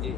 28.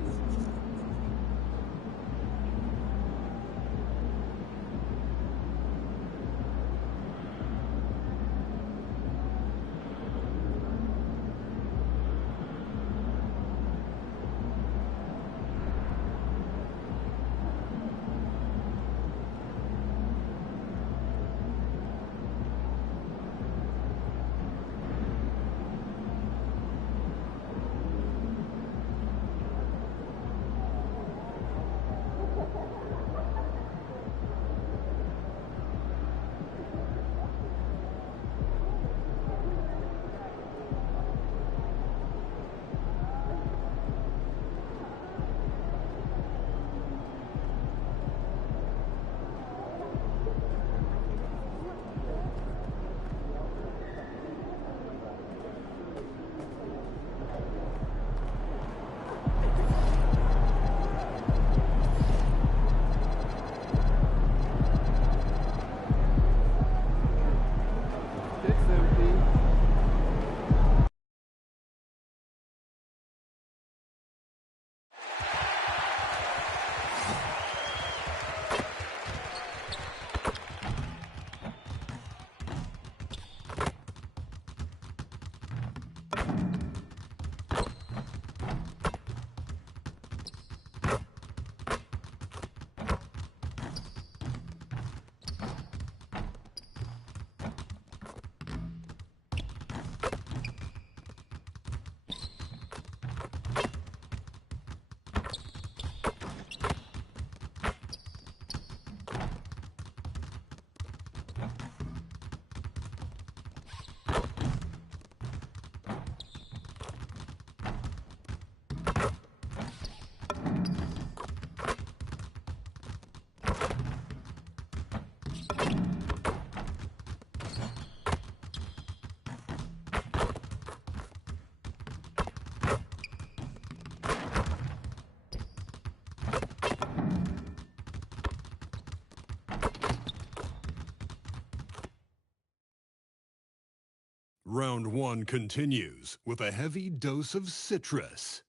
Round 1 continues with a heavy dose of citrus.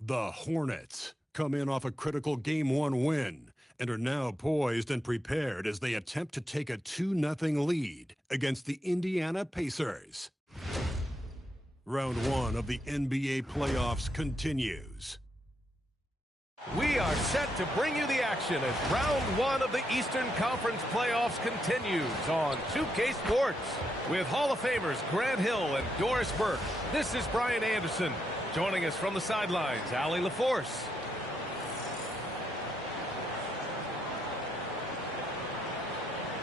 The Hornets come in off a critical Game 1 win and are now poised and prepared as they attempt to take a 2-0 lead against the Indiana Pacers. Round 1 of the NBA playoffs continues. We are set to bring you the action as round 1 of the Eastern Conference playoffs continues on 2K Sports. With Hall of Famers Grant Hill and Doris Burke, this is Brian Anderson. Joining us from the sidelines, Allie LaForce.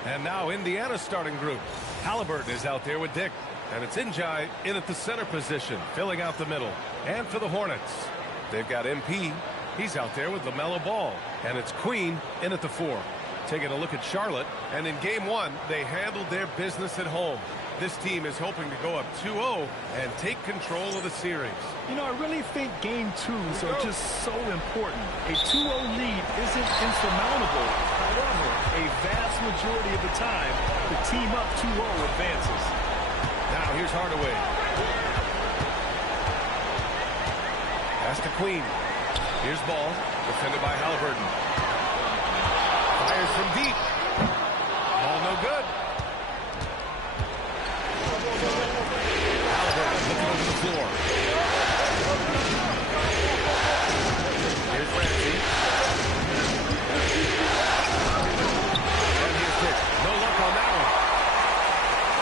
And now Indiana's starting group. Halliburton is out there with Dick. And it's Njai in at the center position, filling out the middle. And for the Hornets, they've got MP. He's out there with LaMelo Ball. And it's Queen in at the 4. Taking a look at Charlotte. And in Game 1, they handled their business at home. This team is hoping to go up 2-0 and take control of the series. You know, I really think Game 2s are just so important. A 2-0 lead isn't insurmountable. However, a vast majority of the time, the team up 2-0 advances. Now here's Hardaway. Pass to Queen. Here's Ball, defended by Halliburton. Fires from deep. Ball no good. Halliburton looking over the floor. Here's Ramsey. And here's Dick. No luck on that one.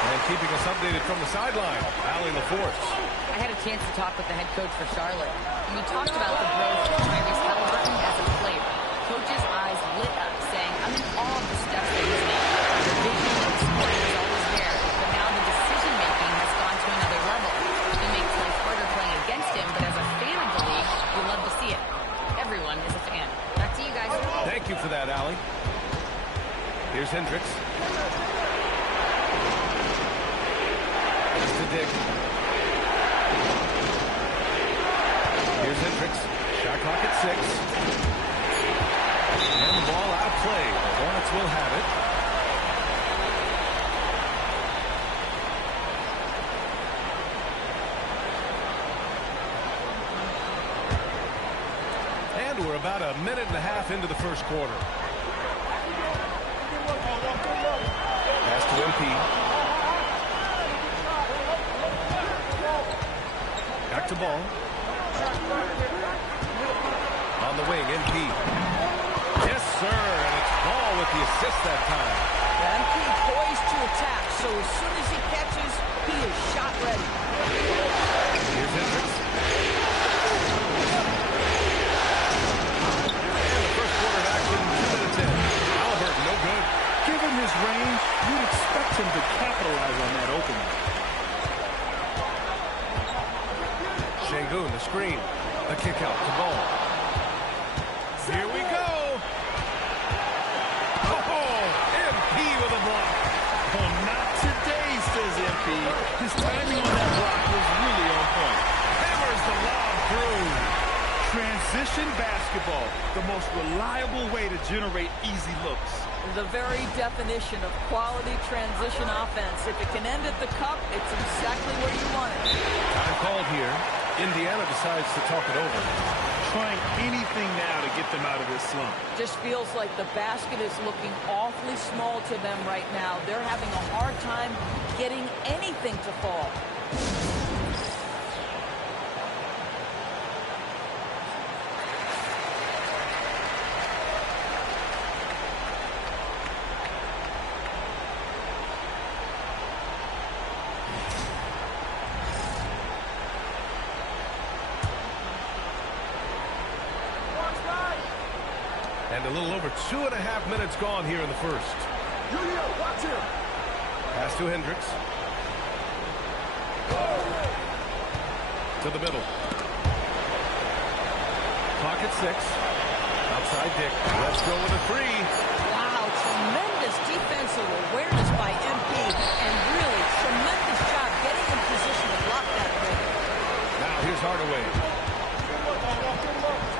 And keeping us updated from the sideline, Allie LaForce. I had a chance to talk with the head coach for Charlotte, and he talked about the growth of Tyrese Halliburton as a player. Coach's eyes lit up, saying, I'm in awe of the steps that he's made. The vision and support was always there, but now the decision-making has gone to another level. It makes life harder playing against him, but as a fan of the league, you love to see it. Everyone is a fan. Back to you guys. Thank you for that, Allie. Here's Hendricks. Pass to Dick. Here's Hendricks. Shot clock at 6. And the ball out of play. The Hornets will have it. We're about a minute and a half into the first quarter. Pass to MP. Back to ball. On the wing, MP. Yes, sir, and it's Ball with the assist that time. MP poised to attack, so as soon as he catches, he is shot ready. Here's Hendricks. And the first quarter of action, 2 minutes in. Halliburton, no good. Given his range, you'd expect him to capitalize on that opening. Şengün, the screen. The kick out to Ball. Here we go. Oh, MP with a block. Oh, not today, says MP. His timing on that block was really on point. Hammers the lob through. Transition basketball, the most reliable way to generate easy looks. The very definition of quality transition offense. If it can end at the cup, it's exactly where you want it. Time called here. Indiana decides to talk it over. Trying anything now to get them out of this slump. Just feels like the basket is looking awfully small to them right now. They're having a hard time getting anything to fall. And a little over 2.5 minutes gone here in the first. Watch him. Pass to Hendricks. To the middle. Clock at 6. Outside Dick. Let's go with a 3. Wow, tremendous defensive awareness by MP, and really tremendous job getting in position to block that play. Now here's Hardaway.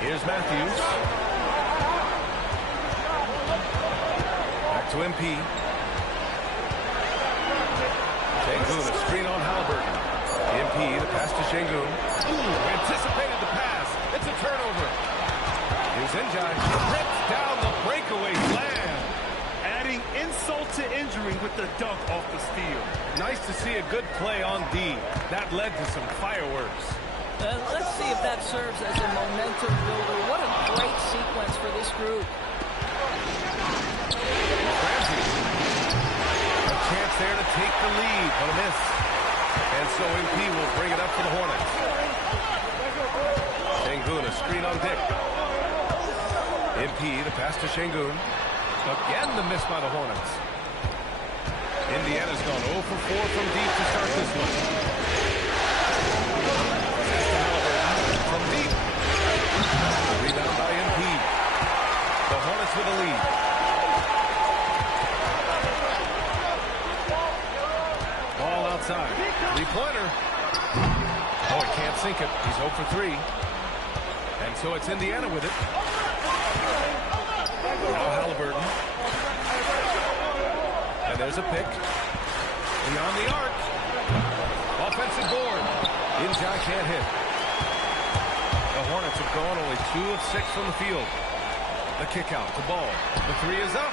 Here's Matthews. Back to MP. Şengün, a screen on Halliburton. MP, the pass to Şengün. Ooh, anticipated the pass. It's a turnover. Here's Njai. Rips down the breakaway slam. Adding insult to injury with the dunk off the steal. Nice to see a good play on D. That led to some fireworks. Let's see if that serves as a momentum builder. What a great sequence for this group. Ramsey. A chance there to take the lead, but a miss. And so MP will bring it up for the Hornets. Şengün, a screen on Dick. MP, the pass to Şengün. Again, the miss by the Hornets. Indiana's gone 0 for 4 from deep to start this one. From deep. Rebound by MP. The Hornets with a lead. Ball outside. Three-pointer. Oh, he can't sink it. He's 0 for 3. And so it's Indiana with it. Now Halliburton. And there's a pick. Beyond the arc. Offensive board. Njai can't hit. The Hornets have gone only 2 of 6 from the field. The kick out to Ball. The 3 is up.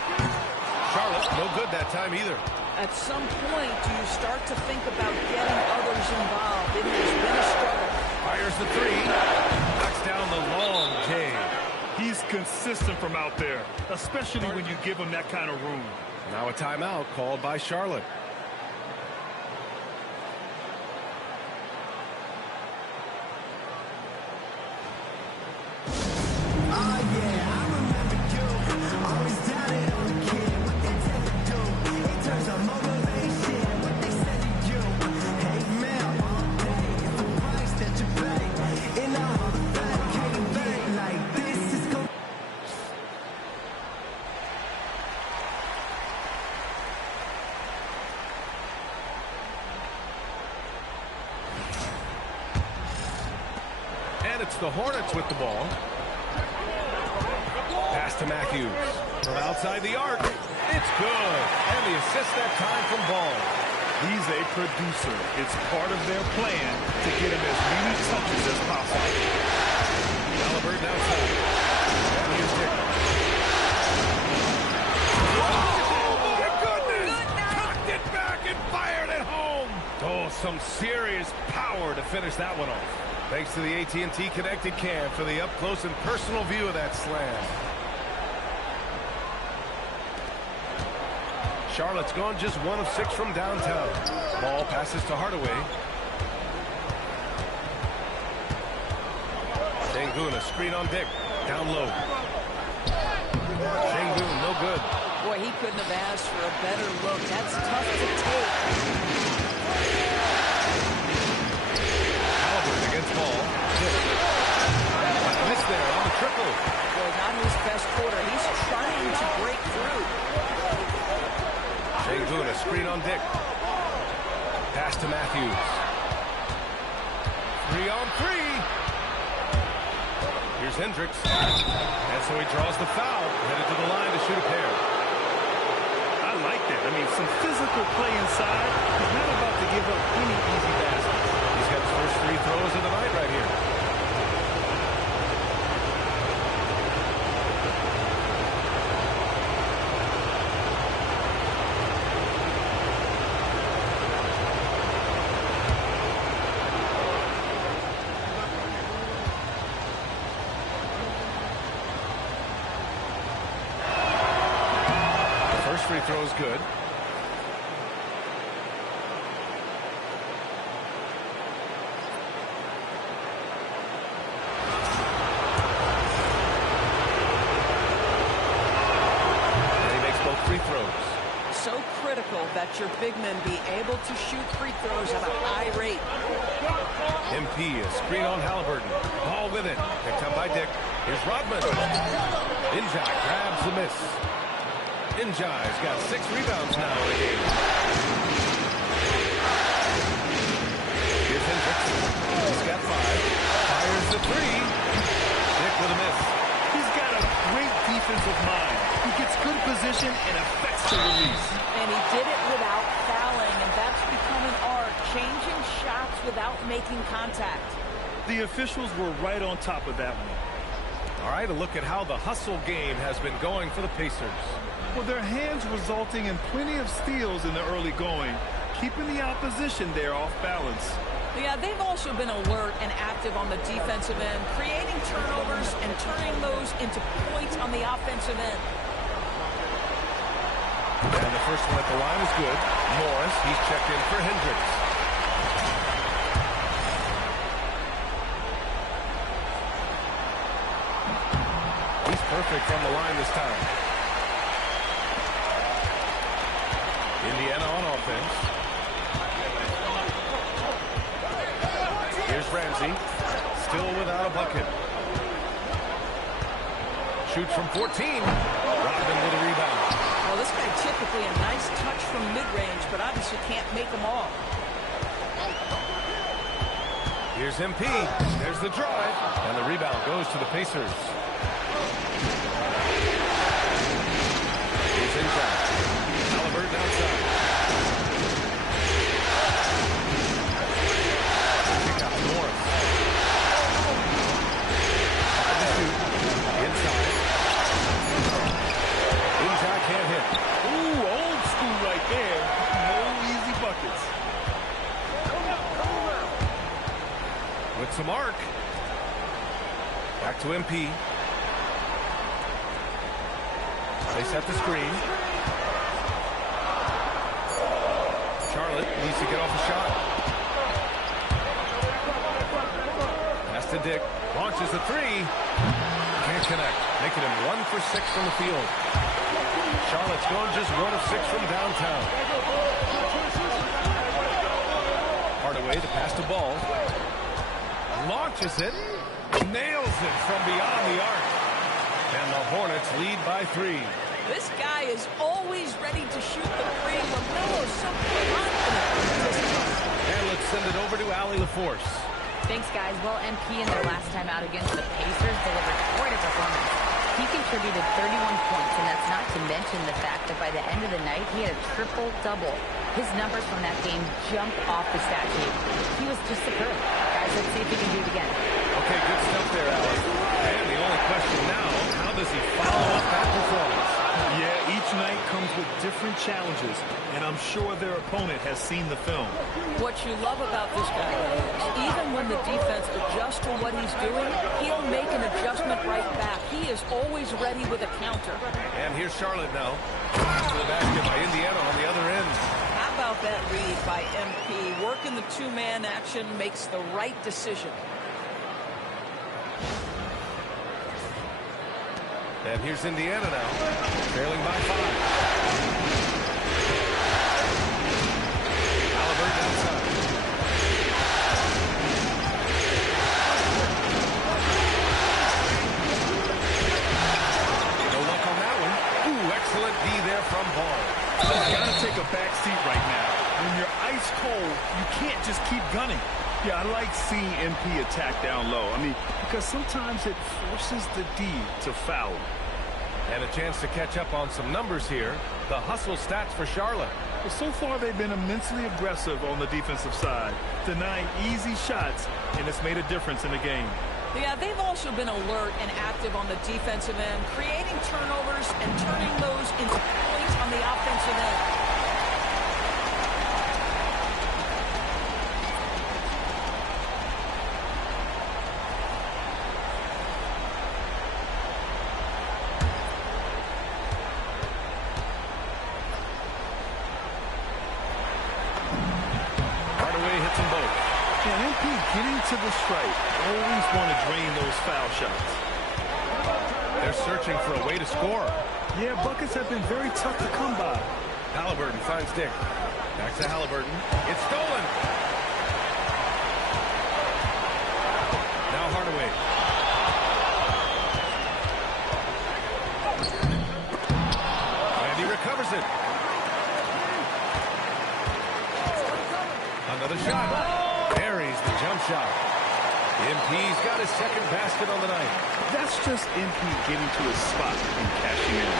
Charlotte, no good that time either. At some point, do you start to think about getting others involved? It has been a struggle. Fires the 3. Knocks down the long J. He's consistent from out there, especially when you give him that kind of room. Now a timeout called by Charlotte. And it's the Hornets with the ball. Pass to Matthews. From outside the arc. It's good. And the assist that time from Ball. He's a producer. It's part of their plan to get him as many touches as possible. Halliburton outside. some serious power to finish that one off. Thanks to the AT&T Connected Cam for the up-close and personal view of that slam. Charlotte's gone just 1 of 6 from downtown. Ball passes to Hardaway. Sengun, a screen on Dick. Down low. Sengun, no good. Boy, he couldn't have asked for a better look. That's tough to take. Halliburton against ball. Miss there on the triple. Boy, not his best quarter. He's trying to break through. Sengun, a screen on Dick. Pass to Matthews. 3 on 3. Here's Hendricks. And so he draws the foul. Headed to the line to shoot a pair. I like that. I mean, some physical play inside. He's not about to give up any easy baskets. He's got his first 3 throws of the night right here. Free throw is good. And he makes both free throws. So critical that your big men be able to shoot free throws at a high rate. MP, a screen on Halliburton. Ball with it. Picked up by Dick. Here's Rodman. Injai grabs the miss. Injai's got 6 rebounds now in the game. Here's Hendricks. He's got 5. Fires the 3. Dick with a miss. He's got a great defensive mind. He gets good position and affects the release. And he did it without fouling, and that's become an art, changing shots without making contact. The officials were right on top of that one. All right, a look at how the hustle game has been going for the Pacers. Well, their hands resulting in plenty of steals in the early going, keeping the opposition there off balance. Yeah, they've also been alert and active on the defensive end, creating turnovers and turning those into points on the offensive end. And the first one at the line is good. Morris, he's checked in for Hendricks. He's perfect from the line this time. Indiana on offense. Here's Ramsey. Still without a bucket. Shoots from 14. Rodman with a rebound. Well, this guy typically a nice touch from mid-range, but obviously can't make them all. Here's MP. There's the drive. And the rebound goes to the Pacers. Here's inside. Halliburton outside. Kick out Morris. 5 to shoot. Inside. Inside can't hit. Ooh, old school right there. No easy buckets. With some arc. Back to MP. They set the screen. Charlotte needs to get off the shot. Pass to Dick. Launches the 3. Can't connect. Making him 1 for 6 from the field. Charlotte's going just 1 of 6 from downtown. Hardaway to pass the ball. Launches it. Nails it from beyond the arc. And the Hornets lead by 3. This guy is always ready to shoot the free. LaMelo's so confident from distance. And let's send it over to Allie LaForce. Thanks, guys. Well, MP in their last time out against the Pacers delivered quite a performance. He contributed 31 points, and that's not to mention the fact that by the end of the night, he had a triple-double. His numbers from that game jump off the stat sheet. He was just superb. Guys, let's see if he can do it again. Okay, good stuff there, Allie. And the only question now, how does he follow up that performance? Yeah, each night comes with different challenges, and I'm sure their opponent has seen the film. What you love about this guy is even when the defense adjusts to what he's doing, he'll make an adjustment right back. He is always ready with a counter. And here's Charlotte now. To the basket by Indiana on the other end. How about that read by MP? Working the two-man action makes the right decision. And here's Indiana now, trailing by 5. Halliburton inside. No luck on that one. Ooh, excellent D there from Ball. He's got to take a back seat right now. When you're ice cold, you can't just keep gunning. Yeah, I like seeing MP attack down low. I mean, because sometimes it forces the D to foul. And a chance to catch up on some numbers here. The hustle stats for Charlotte. But so far, they've been immensely aggressive on the defensive side, denying easy shots, and it's made a difference in the game. Yeah, they've also been alert and active on the defensive end, creating turnovers and turning those into points on the offensive end. Getting to the stripe, always want to drain those foul shots. They're searching for a way to score. Yeah, buckets have been very tough to come by. Halliburton finds Dick. Back to Halliburton. It's stolen. Now Hardaway. And he recovers it. Another shot. Buries the jump shot. MP's got his second basket on the night. That's just MP getting to his spot and cashing in.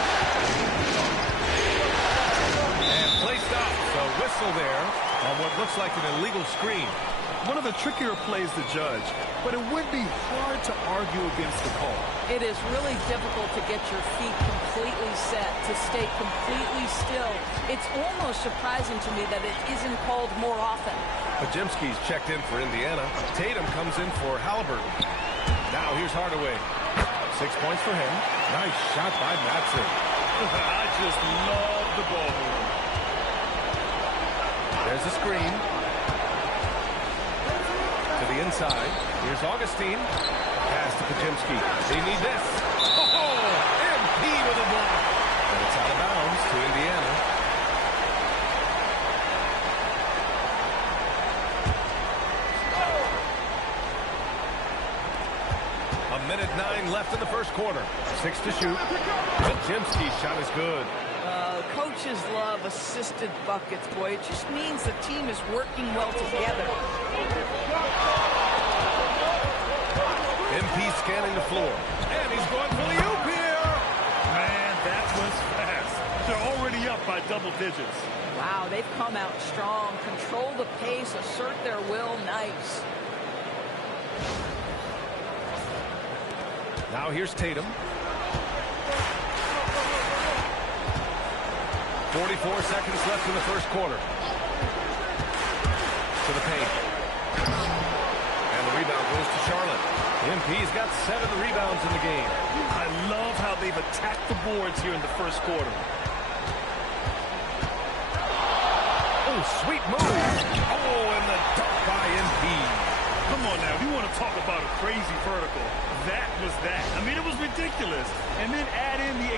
And play stopped. So whistle there on what looks like an illegal screen. One of the trickier plays to judge, but it would be hard to argue against the call. It is really difficult to get your feet completely set, to stay completely still. It's almost surprising to me that it isn't called more often. Pajemski's checked in for Indiana. Tatum comes in for Halliburton. Now here's Hardaway. 6 points for him. Nice shot by Matson. I just love the ball movement. There's a screen. To the inside. Here's Augustine. Pass to Pajemski. They need this. Oh, MP with a block. And it's out of bounds to Indiana. Minute 9 left in the first quarter. 6 to shoot. Pajemski's shot is good. Coaches love assisted buckets, boy. It just means the team is working well together. MP scanning the floor. And he's going for the oop here. Man, that was fast. They're already up by double digits. Wow, they've come out strong. Control the pace, assert their will. Nice. Now here's Tatum. 44 seconds left in the first quarter. To the paint. And the rebound goes to Charlotte. MP's got 7 rebounds in the game. I love how they've attacked the boards here in the first quarter. Oh, sweet move. Oh, and the dunk by MP. Come on now, you want to talk about a crazy vertical. That was that. I mean, it was ridiculous. And then add in the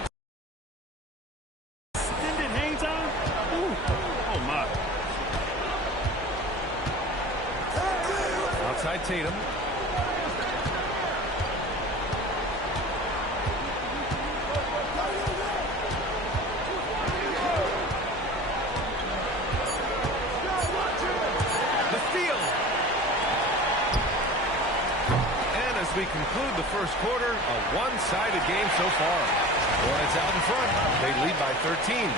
extended hang time. Ooh. Oh, my. Outside Tatum. We conclude the first quarter, a one-sided game so far. Hornets out in front. They lead by 13.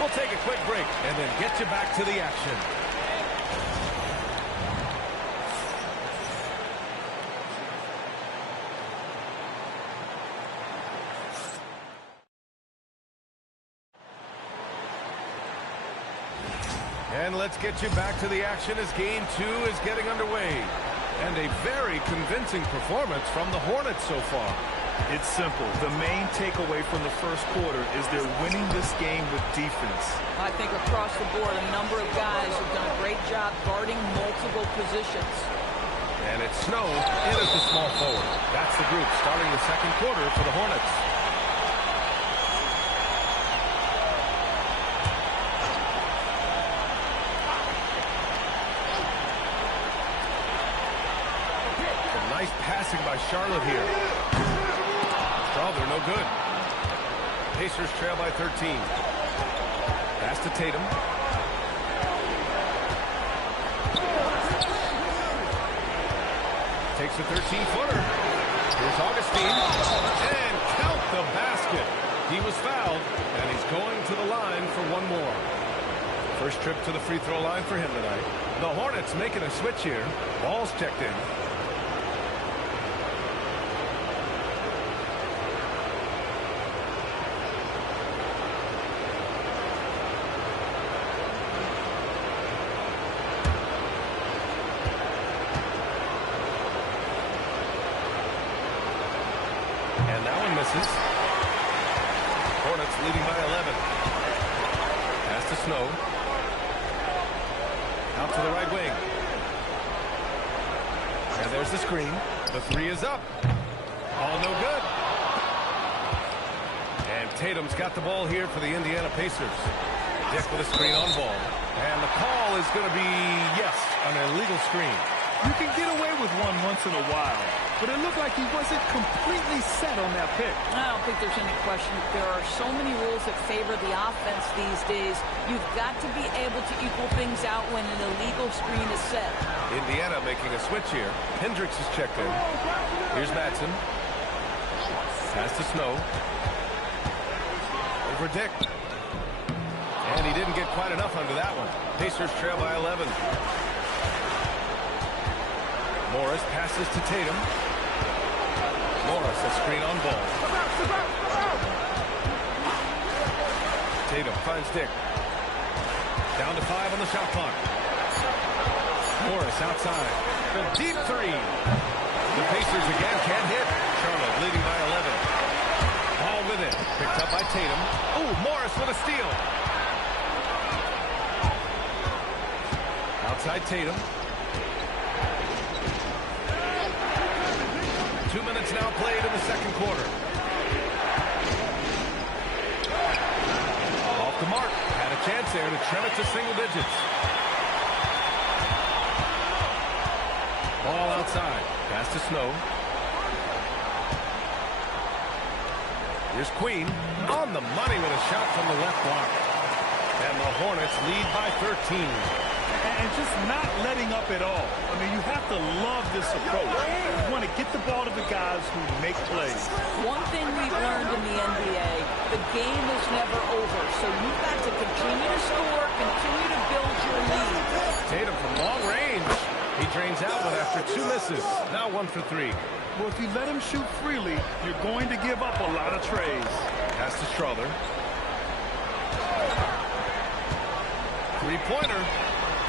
We'll take a quick break and then get you back to the action. And let's get you back to the action as Game 2 is getting underway. And a very convincing performance from the Hornets so far. It's simple. The main takeaway from the first quarter is they're winning this game with defense. I think across the board, a number of guys have done a great job guarding multiple positions. And it's Snow in as the small forward. That's the group starting the second quarter for the Hornets. Nice passing by Charlotte here. Strawther, no good. Pacers trail by 13. Pass to Tatum. Takes a 13-footer. Here's Augustine. And count the basket. He was fouled, and he's going to the line for one more. First trip to the free throw line for him tonight. The Hornets making a switch here. Ball's checked in. And that one misses. Hornets leading by 11. Pass to Snow. Out to the right wing. And there's the screen. The three is up. All no good. And Tatum's got the ball here for the Indiana Pacers. Dick with a screen on ball. And the call is going to be, yes, an illegal screen. You can get away with one once in a while, but it looked like he wasn't completely set on that pick. I don't think there's any question. There are so many rules that favor the offense these days. You've got to be able to equal things out when an illegal screen is set. Indiana making a switch here. Hendricks is checked in. Here's Madsen. Pass to Snow. Over Dick. And he didn't get quite enough under that one. Pacers trail by 11. Morris passes to Tatum. Morris, a screen on ball. Tatum finds Dick. Down to 5 on the shot clock. Morris outside. The deep three. The Pacers again can't hit. Charlotte leading by 11. Ball with it. Picked up by Tatum. Ooh, Morris with a steal. Outside Tatum. 2 minutes now played in the second quarter. Off the mark. Had a chance there to trim it to single digits. Ball outside. Pass to Snow. Here's Queen. On the money with a shot from the left block. And the Hornets lead by 13. And just not letting up at all. I mean, you have to love this approach. You want to get the ball to the guys who make plays. One thing we've learned in the NBA, the game is never over. So you've got to continue to score, continue to build your lead. Tatum from long range. He drains out one after 2 misses. Now 1 for 3. Well, if you let him shoot freely, you're going to give up a lot of trays. Pass to Strawther. Three-pointer.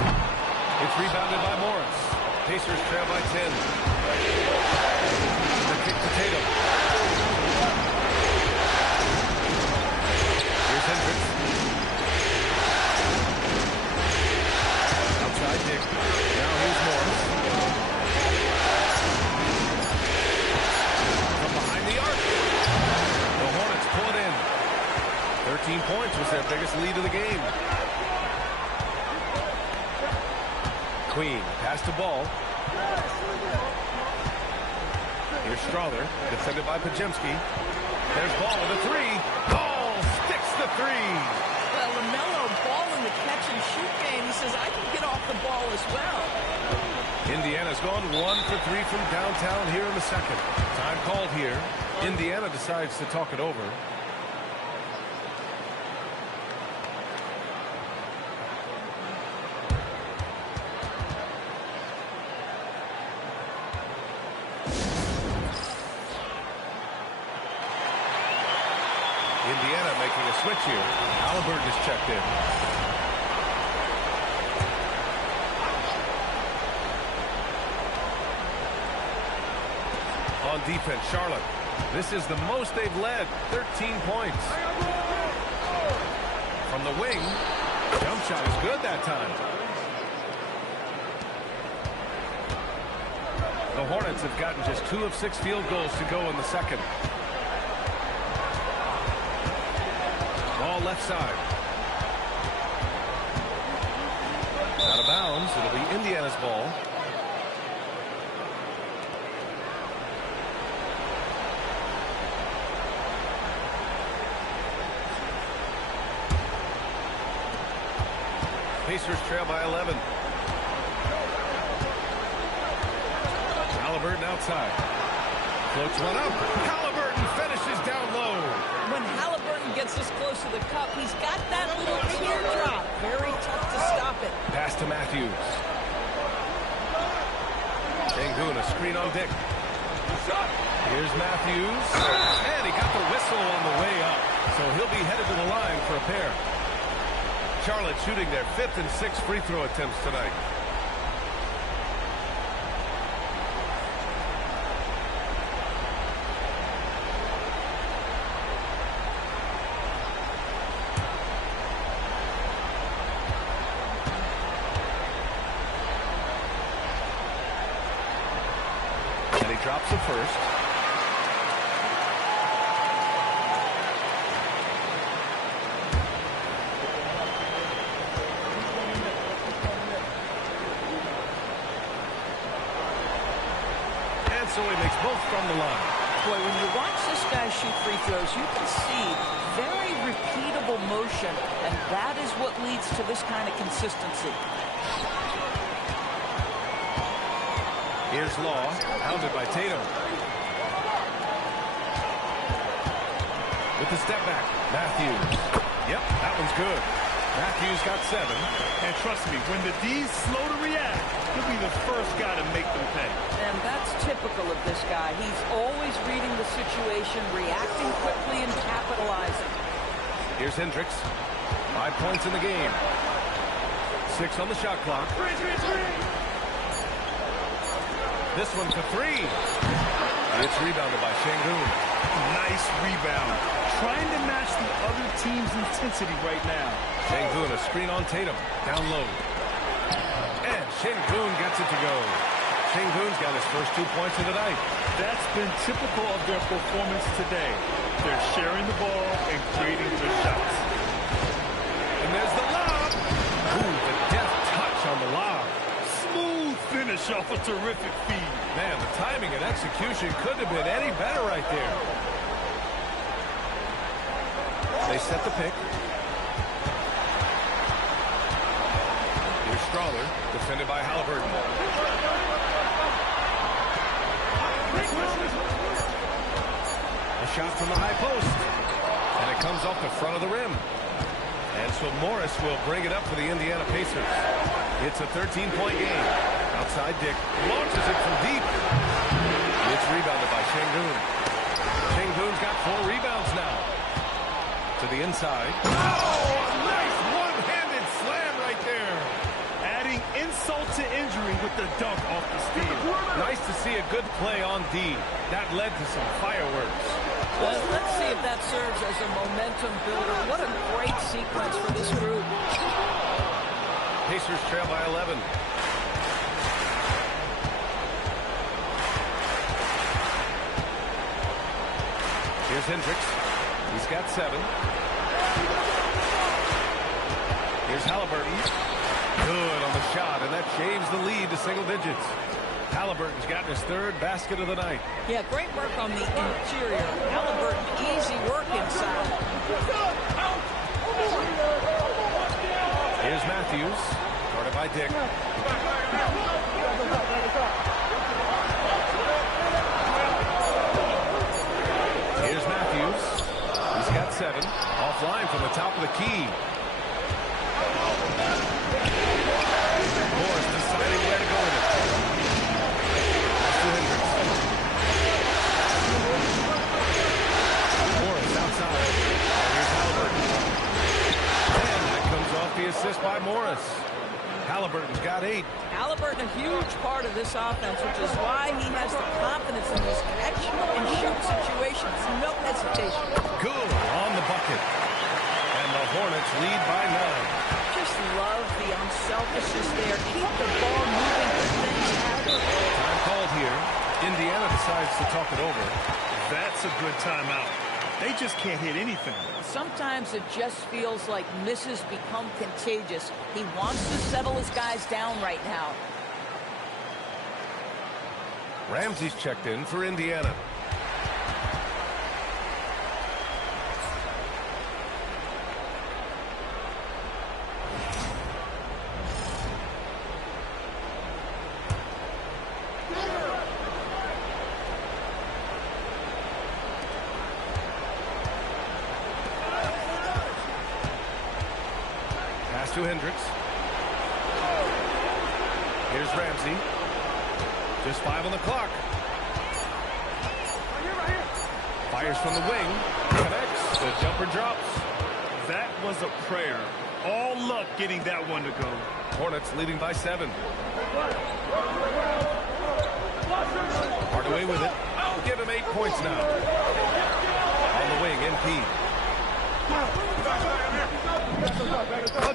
It's rebounded by Morris. Pacers trail by 10. The kick to Tatum. Here's Hendricks. Outside Dick. Now here's Morris. From behind the arc. The Hornets pull it in. 13 points was their biggest lead of the game. Queen, pass to Ball. Here's Strawther, defended by Pajemski. There's Ball with a three. Ball sticks the three. Well, LaMelo Ball in the catch-and-shoot game. He says, I can get off the ball as well. Indiana's gone 1 for 3 from downtown here in the second. Time called here. Indiana decides to talk it over. Indiana making a switch here. Halliburton is checked in. On defense, Charlotte. This is the most they've led, 13 points. From the wing, jump shot is good that time. The Hornets have gotten just 2 of 6 field goals to go in the second. Ball left side. Out of bounds. It'll be Indiana's ball. Pacers trail by 11. Halliburton outside. Floats one up. Halliburton finishes down low. When Halliburton gets this close to the cup, he's got that little teardrop. Very tough to stop it. Pass to Matthews. Sengun, a screen on Dick. Here's Matthews. And he got the whistle on the way up. So he'll be headed to the line for a pair. Charlotte shooting their 5th and 6th free throw attempts tonight. And he drops the first. So he makes both from the line. Boy, when you watch this guy shoot free throws, you can see very repeatable motion, and that is what leads to this kind of consistency. Here's Law, hounded by Tatum. With the step back, Matthews. Yep, that one's good. Matthews got 7. And trust me, when the D's slow to react, he'll be the first guy to make them pay. And that's typical of this guy. He's always reading the situation, reacting quickly, and capitalizing. Here's Hendricks. 5 points in the game. 6 on the shot clock. This one for 3. It's rebounded by Sengun. Nice rebound. Trying to match the other team's intensity right now. Sengun, a screen on Tatum. Down low. And Sengun gets it to go. Sengun's got his first 2 points of the night. That's been typical of their performance today. They're sharing the ball and creating good shots. And there's the lob. Ooh, the deft touch on the lob. Smooth finish off a terrific feed. Man, the timing and execution couldn't have been any better right there. They set the pick. Here's Strawler, defended by Halliburton. A shot from the high post. And it comes off the front of the rim. And so Morris will bring it up for the Indiana Pacers. It's a 13-point game. Outside Dick launches it from deep. It's rebounded by Sengun. Sengun's got 4 rebounds now. To the inside. Oh, nice one-handed slam right there. Adding insult to injury with the dunk off the steal. Nice to see a good play on D. That led to some fireworks. Well, let's see if that serves as a momentum builder. What a great sequence for this group. Pacers trail by 11. Here's Hendricks. He's got 7. Here's Halliburton. Good on the shot, and that shaves the lead to single digits. Halliburton's gotten his 3rd basket of the night. Yeah, great work on the interior. Halliburton, easy work inside. Here's Matthews, guarded by Dick. Here's Matthews. He's got 7. Offline from the top of the key. Morris deciding where to go with it. Morris outside. Here's Halliburton. And that comes off the assist by Morris. Halliburton's got 8. Halliburton, a huge part of this offense, which is why he has the confidence in these catch-and-shoot situations. No hesitation. Good on the bucket. And the Hornets lead by 9. Just love the unselfishness there. Keep the ball moving. Good things happen. Time called here. Indiana decides to talk it over. That's a good timeout. They just can't hit anything. Sometimes it just feels like misses become contagious. He wants to settle his guys down right now. Ramsey's checked in for Indiana. To Hendricks. Here's Ramsey. Just 5 on the clock. Fires from the wing. Connects. The jumper drops. That was a prayer. All luck getting that one to go. Hornets leading by 7. Hardaway with it. I'll give him 8 points now. On the wing, MP.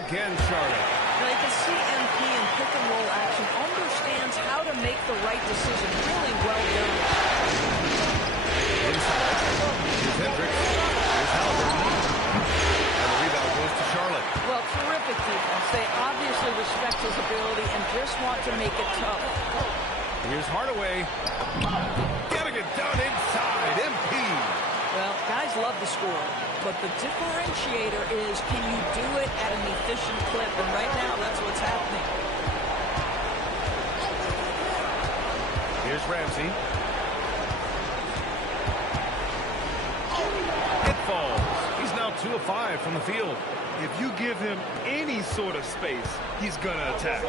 Again, Charlotte. Now you can see MP in pick-and-roll action understands how to make the right decision. Really well done. Inside. Here's Hendricks. Here's Halliburton. And the rebound goes to Charlotte. Well, terrific defense. They obviously respect his ability and just want to make it tough. Here's Hardaway. Getting it done inside. MP. Well, guys love to score, but the differentiator is, can you do it at an efficient clip? And right now, that's what's happening. Here's Ramsey. It falls. He's now 2 of 5 from the field. If you give him any sort of space, he's going to attack.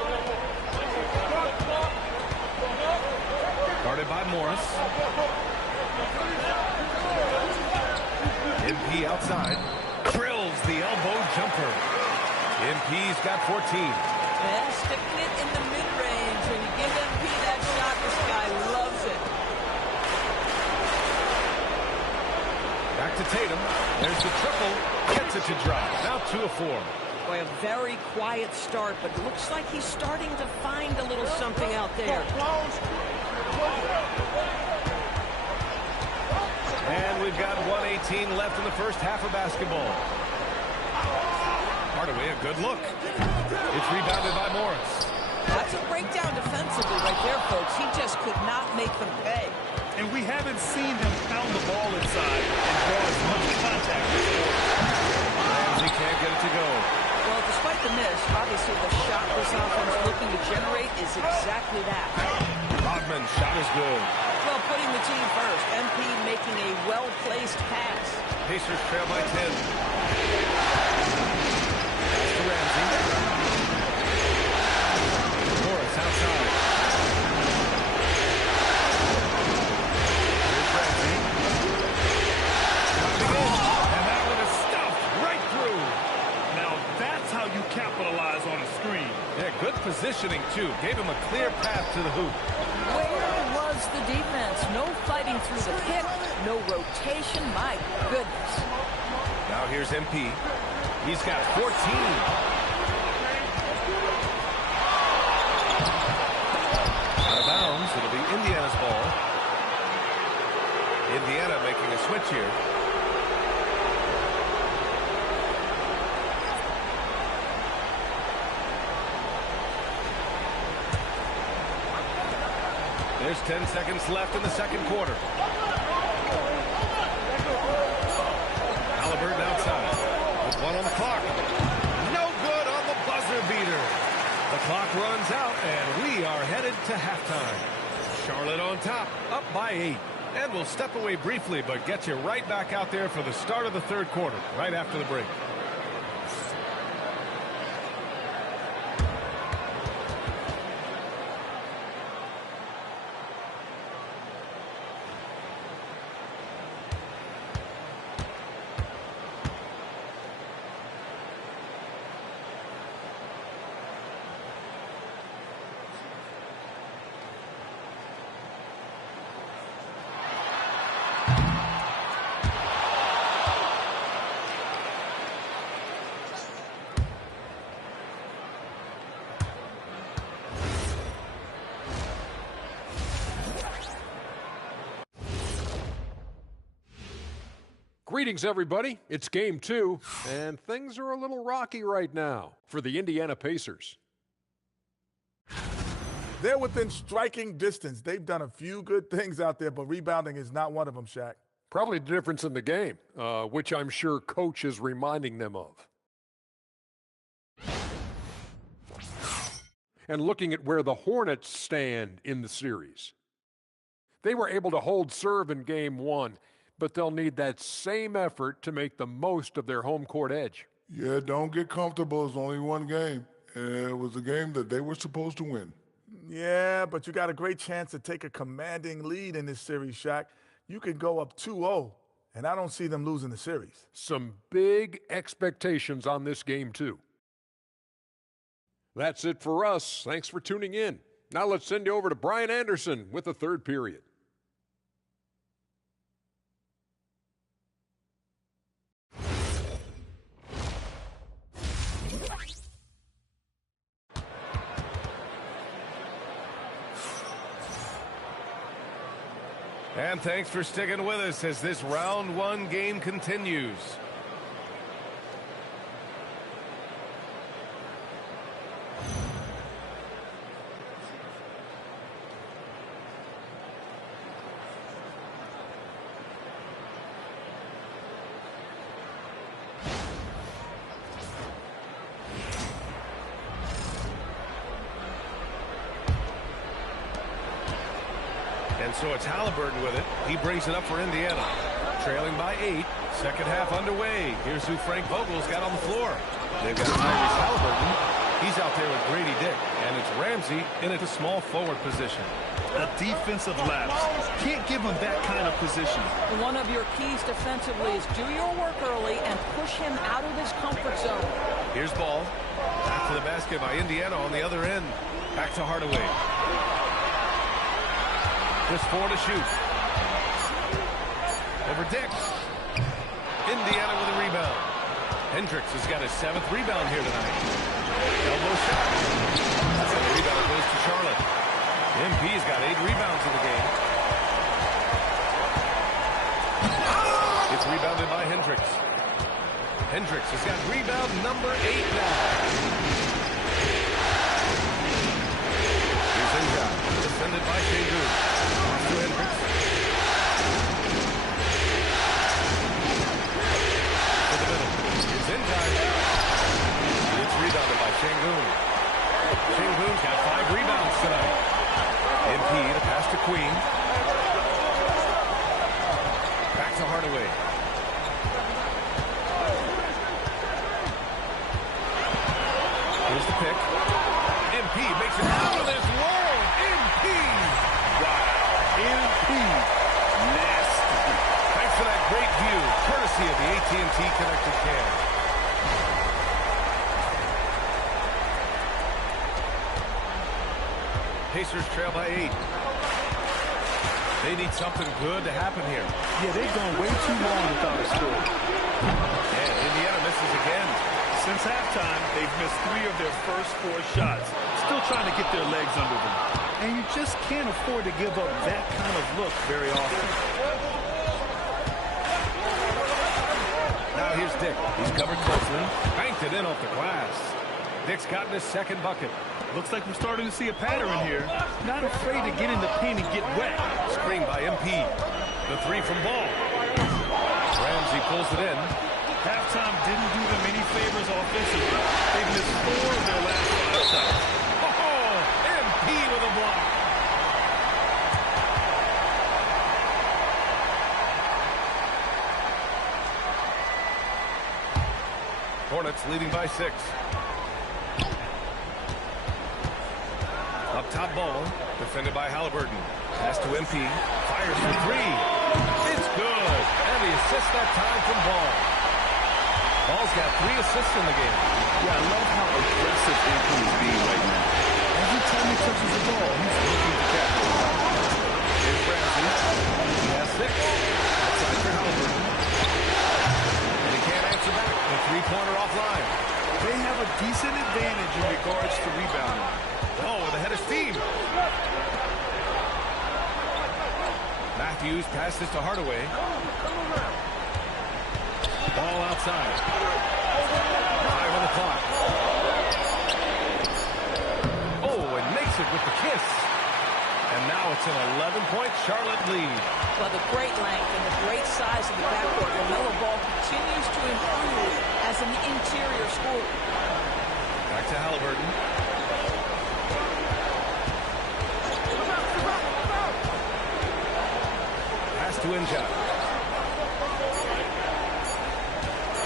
Guarded by Morris. MP outside. Drills the elbow jumper. MP's got 14. And sticking it in the mid-range. When you give MP that shot, this guy loves it. Back to Tatum. There's the triple. Gets it to drop. Now 2 of 4. Boy, a very quiet start, but looks like he's starting to find a little something out there. And we've got 1:18 left in the first half of basketball. Hardaway, a good look. It's rebounded by Morris. That's a breakdown defensively right there, folks. He just could not make them pay. And we haven't seen him pound the ball inside and draw as much contact before. Ramsey can't get it to go. Well, despite the miss, obviously the shot this offense looking to generate is exactly that. Rodman's shot is good. Well, putting the team first. MP making a well-placed pass. Pacers trail by 10. Pass to Ramsey. Morris outside. Here's Ramsey. Dropping in. And that one is stuffed right through. Now that's how you capitalize on a screen. Yeah, good positioning, too. Gave him a clear path to the hoop. Where was the defense? No fighting through the pick. No rotation. My goodness. Now here's MP. He's got 14. Out of bounds. It'll be Indiana's ball. Indiana making a switch here. There's 10 seconds left in the second quarter. Halliburton outside with 1 on the clock. No good on the buzzer beater. The clock runs out, and we are headed to halftime. Charlotte on top, up by 8. And we'll step away briefly, but get you right back out there for the start of the third quarter, right after the break. Greetings, everybody. It's game 2, and things are a little rocky right now for the Indiana Pacers. They're within striking distance. They've done a few good things out there, but rebounding is not one of them, Shaq. Probably the difference in the game, which I'm sure Coach is reminding them of. And looking at where the Hornets stand in the series. They were able to hold serve in game 1, but they'll need that same effort to make the most of their home court edge. Yeah, don't get comfortable. It's only one game. It was a game that they were supposed to win. Yeah, but you got a great chance to take a commanding lead in this series, Shaq. You can go up 2-0, and I don't see them losing the series. Some big expectations on this game, too. That's it for us. Thanks for tuning in. Now let's send you over to Brian Anderson with the third period. And thanks for sticking with us as this round 1 game continues. And so it's Halliburton with it. He brings it up for Indiana. Trailing by 8. Second half underway. Here's who Frank Vogel's got on the floor. They've got Tyrese Halliburton. He's out there with Grady Dick. And it's Ramsey in at the small forward position. A defensive lapse. Can't give him that kind of position. One of your keys defensively is do your work early and push him out of his comfort zone. Here's Ball. Back to the basket by Indiana on the other end. Back to Hardaway. Just 4 to shoot. Over Dick. Indiana with a rebound. Hendricks has got his 7th rebound here tonight. Elbow shot. And the rebound goes to Charlotte. MP's got 8 rebounds in the game. It's rebounded by Hendricks. Hendricks has got rebound number 8 now. Here's Injai. Defended by Shengun. To Hendricks. To the middle. It's in time. It's rebounded by Shengun. Shengun's got 5 rebounds tonight. MP to pass to Queen. Back to Hardaway. Here's the pick. MP makes it out of this world. MP. Wow. MP. Nasty. Thanks for that great view, courtesy of the AT&T Connected Cam. Pacers trail by 8. They need something good to happen here. Yeah, they've gone way too long without a score. And Indiana misses again. Since halftime, they've missed 3 of their first 4 shots. Still trying to get their legs under them. And you just can't afford to give up that kind of look very often. Now here's Dick. He's covered closely. Banked it in off the glass. Dick's gotten his 2nd bucket. Looks like we're starting to see a pattern here. Not afraid to get in the paint and get wet. Screen by MP. The 3 from Ball. Ramsey pulls it in. Halftime didn't do them any favors offensively. They've missed 4 of their last 5 shots. Oh, MP with a block. Hornets leading by 6. Up top Ball. Defended by Halliburton. Pass to MP. Fires for 3. It's good. And the assist that time from Ball. Ball's got 3 assists in the game. Yeah, I love how aggressive MP is being right now. Every time he touches the ball, he's looking to capitalize. Here's Ramsey. He has 6. Outside for Halliburton. And he can't answer back. The 3-pointer offline. They have a decent advantage in regards to rebounding. Oh, with a head of steam. Matthews passes to Hardaway. side. 5 on the clock. Oh, and makes it with the kiss. And now it's an 11-point Charlotte lead. Well, the great length and the great size of the backcourt. LaMelo Ball continues to improve as an interior scorer. Back to Halliburton. Pass to Injai.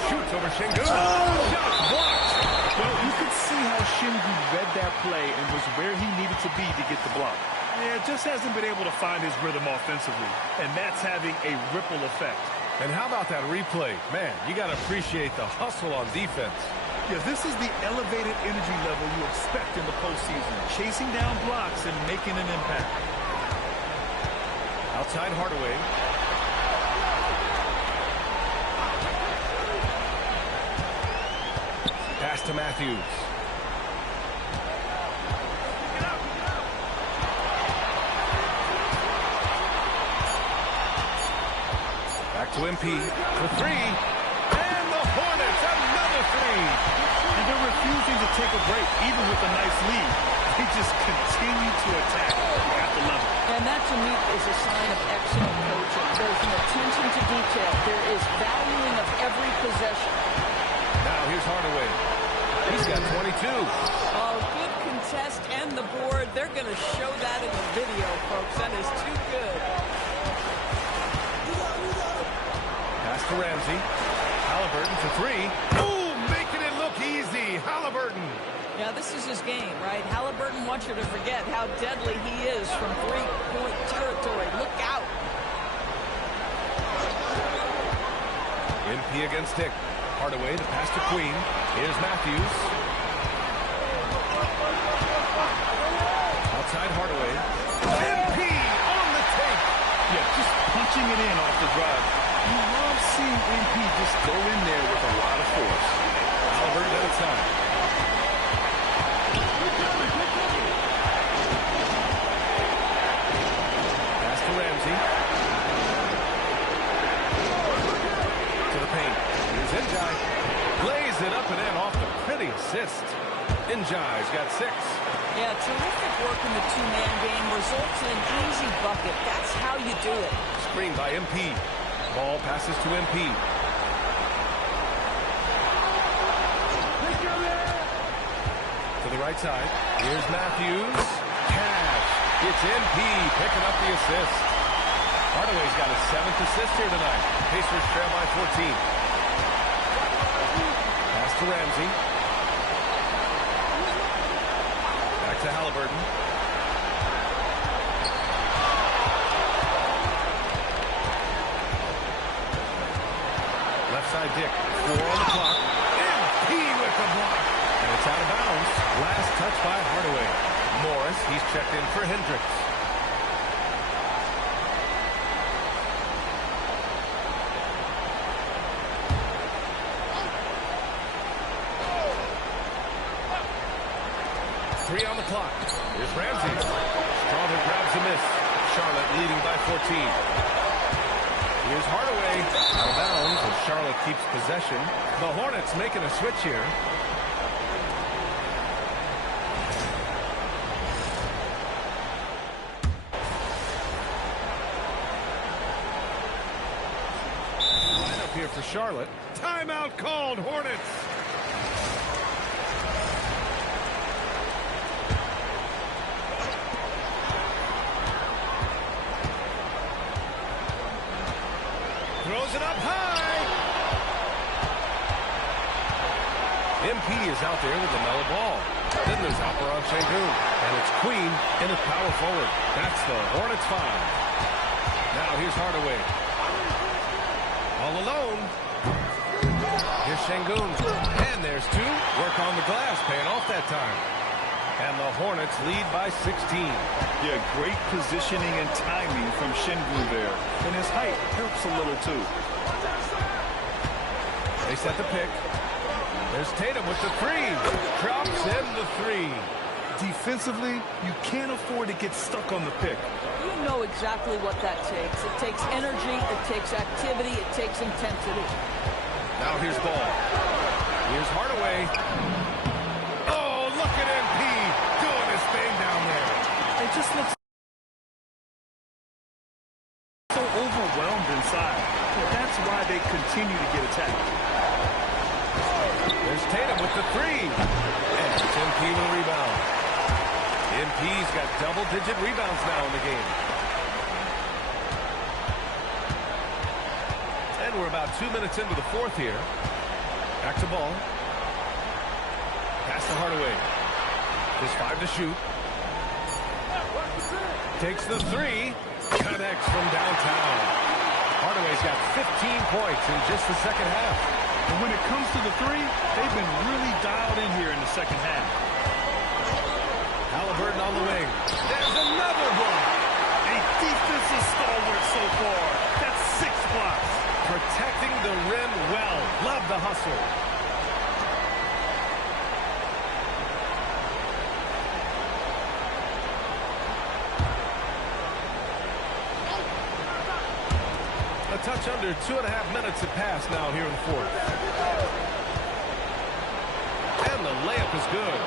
Shoots over Şengün. Shot blocked. Well, you could see how Şengün read that play and was where he needed to be to get the block. Yeah, just hasn't been able to find his rhythm offensively, and that's having a ripple effect. And how about that replay? Man, you got to appreciate the hustle on defense. Yeah, this is the elevated energy level you expect in the postseason, chasing down blocks and making an impact. Outside Hardaway. Pass to Matthews. Back to MP for 3. And the Hornets, another 3. And they're refusing to take a break, even with a nice lead. They just continue to attack. You have to love it. And that, to me, is a sign of excellent coaching. There's an attention to detail. There is valuing of every possession. Now here's Hardaway. He's got 22. Oh, good contest and the board. They're going to show that in the video, folks. That is too good. Pass to Ramsey. Halliburton for 3. Ooh, making it look easy. Halliburton. Yeah, this is his game, right? Halliburton wants you to forget how deadly he is from three-point territory. Look out. MP against Dick. Hardaway, the pass to Queen. Here's Matthews. Outside Hardaway. MP on the take. Yeah, just punching it in off the drive. You love seeing MP just go in there with a lot of force. Halliburton outside. Pass to Ramsey. To the paint. Here's Injai. Lays it up and in off the pretty assist. Injai's got 6. Yeah, terrific work in the two-man game results in an easy bucket. That's how you do it. Screen by MP. Ball passes to MP. To the right side. Here's Matthews. Cash. It's MP picking up the assist. Hardaway's got his 7th assist here tonight. Pacers trail by 14. Pass to Ramsey. Back to Halliburton. Left side Dick. 4 on the clock. MP with the block. And it's out of bounds. Last touch by Hardaway. Morris, he's checked in for Hendricks. Three on the clock. Here's Ramsey. Strawman grabs a miss. Charlotte leading by 14. Here's Hardaway. Out of bounds, and Charlotte keeps possession. The Hornets making a switch here. Lineup here for Charlotte. Timeout called, Hornets. Throws it up high. MP is out there with the mellow ball. Then there's Alperon Şengün. And it's Queen in a power forward. That's the Hornets 5. Now here's Hardaway. All alone. Here's Şengün. And there's 2. Work on the glass, paying off that time. And the Hornets lead by 16. Yeah, great positioning and timing from Şengün there. And his height helps a little, too. They set the pick. There's Tatum with the 3. Drops in the 3. Defensively, you can't afford to get stuck on the pick. You know exactly what that takes. It takes energy, it takes activity, it takes intensity. Now here's Ball. Here's Hardaway. Oh, look at MP doing his thing down there. It just looks so overwhelmed inside. That's why they continue to get attacked. There's Tatum with the three. And it's MP with a rebound. MP's got double-digit rebounds now in the game. And we're about 2 minutes into the fourth here. Back to Ball. Pass to Hardaway. Just 5 to shoot. Takes the three. Connects from downtown. Hardaway's got 15 points in just the second half. And when it comes to the three, they've been really dialed in here in the second half. Halliburton on the wing. There's another block. A defensive stalwart so far. That's 6 blocks. Protecting the rim well. Love the hustle. A touch under 2.5 minutes have passed now here in the fourth. And the layup is good.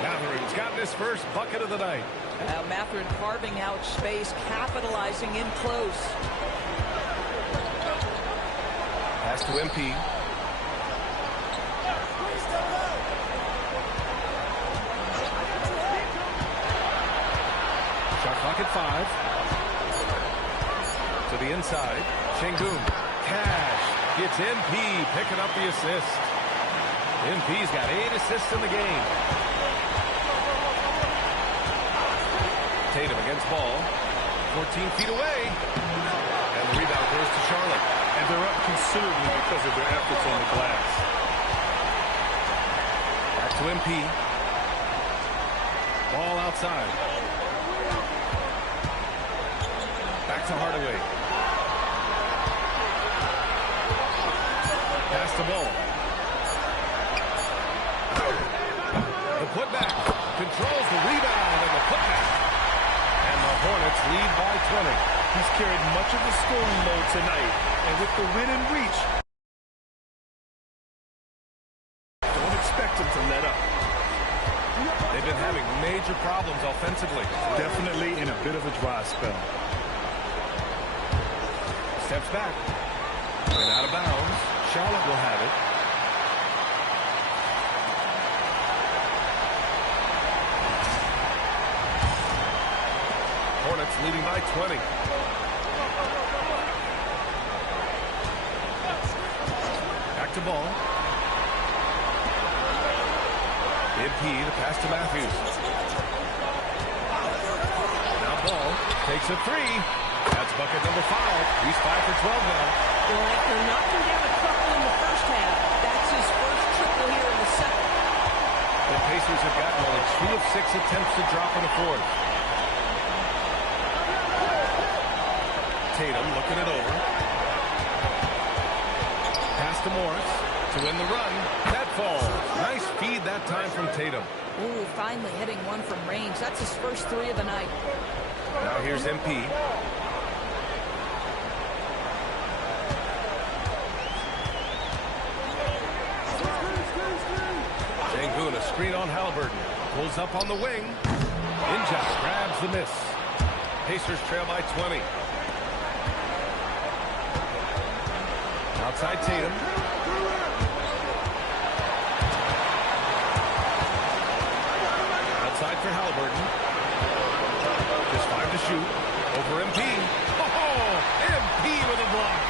Matherin's gotten his first bucket of the night. Matherin carving out space, capitalizing in close. Pass to MP. Shot clock at 5. To the inside. Şengün. Cash gets MP picking up the assist. MP's got 8 assists in the game. Tatum against Ball. 14 feet away. And the rebound goes to Charlotte. And they're up considerably because of their efforts on the glass. Back to MP. Ball outside. Back to Hardaway. Pass the ball. The putback. Controls the rebound and the putback. And the Hornets lead by 20. He's carried much of the scoring load tonight. And with the win and reach, don't expect him to let up. They've been having major problems offensively. Definitely in a bit of a dry spell. Steps back. And out of bounds. Charlotte will have it. Hornets leading by 20. Back to Ball. MP to pass to Matthews. Now Ball takes a three. That's bucket number 5. He's 5 for 12 now. Well, after knocking down a couple in the first half, that's his first triple here in the second. The Pacers have gotten only 2 of 6 attempts to drop in the fourth. Tatum looking it over. Pass to Morris to win the run. That falls. Nice feed that time from Tatum. Ooh, finally hitting one from range. That's his first 3 of the night. Now here's MP. Şengün, a screen on Halliburton. Pulls up on the wing. Injak grabs the miss. Pacers trail by 20. Outside Tatum. Outside for Halliburton. Just 5 to shoot. Over MP. Oh, MP with a block.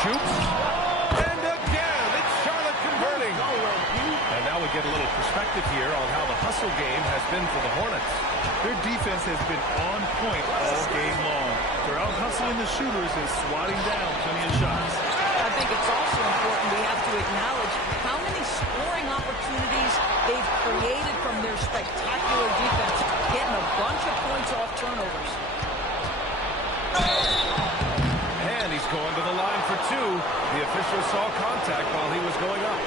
Shoots. And again, it's Charlotte converting. And now we get a little perspective here on how the hustle game has been for the Hornets. Their defense has been on point all game long. They're out hustling the shooters and swatting down plenty of shots. I think it's also important we have to acknowledge how many scoring opportunities they've created from their spectacular defense, getting a bunch of points off turnovers. And he's going to the line for 2. The official saw contact while he was going up.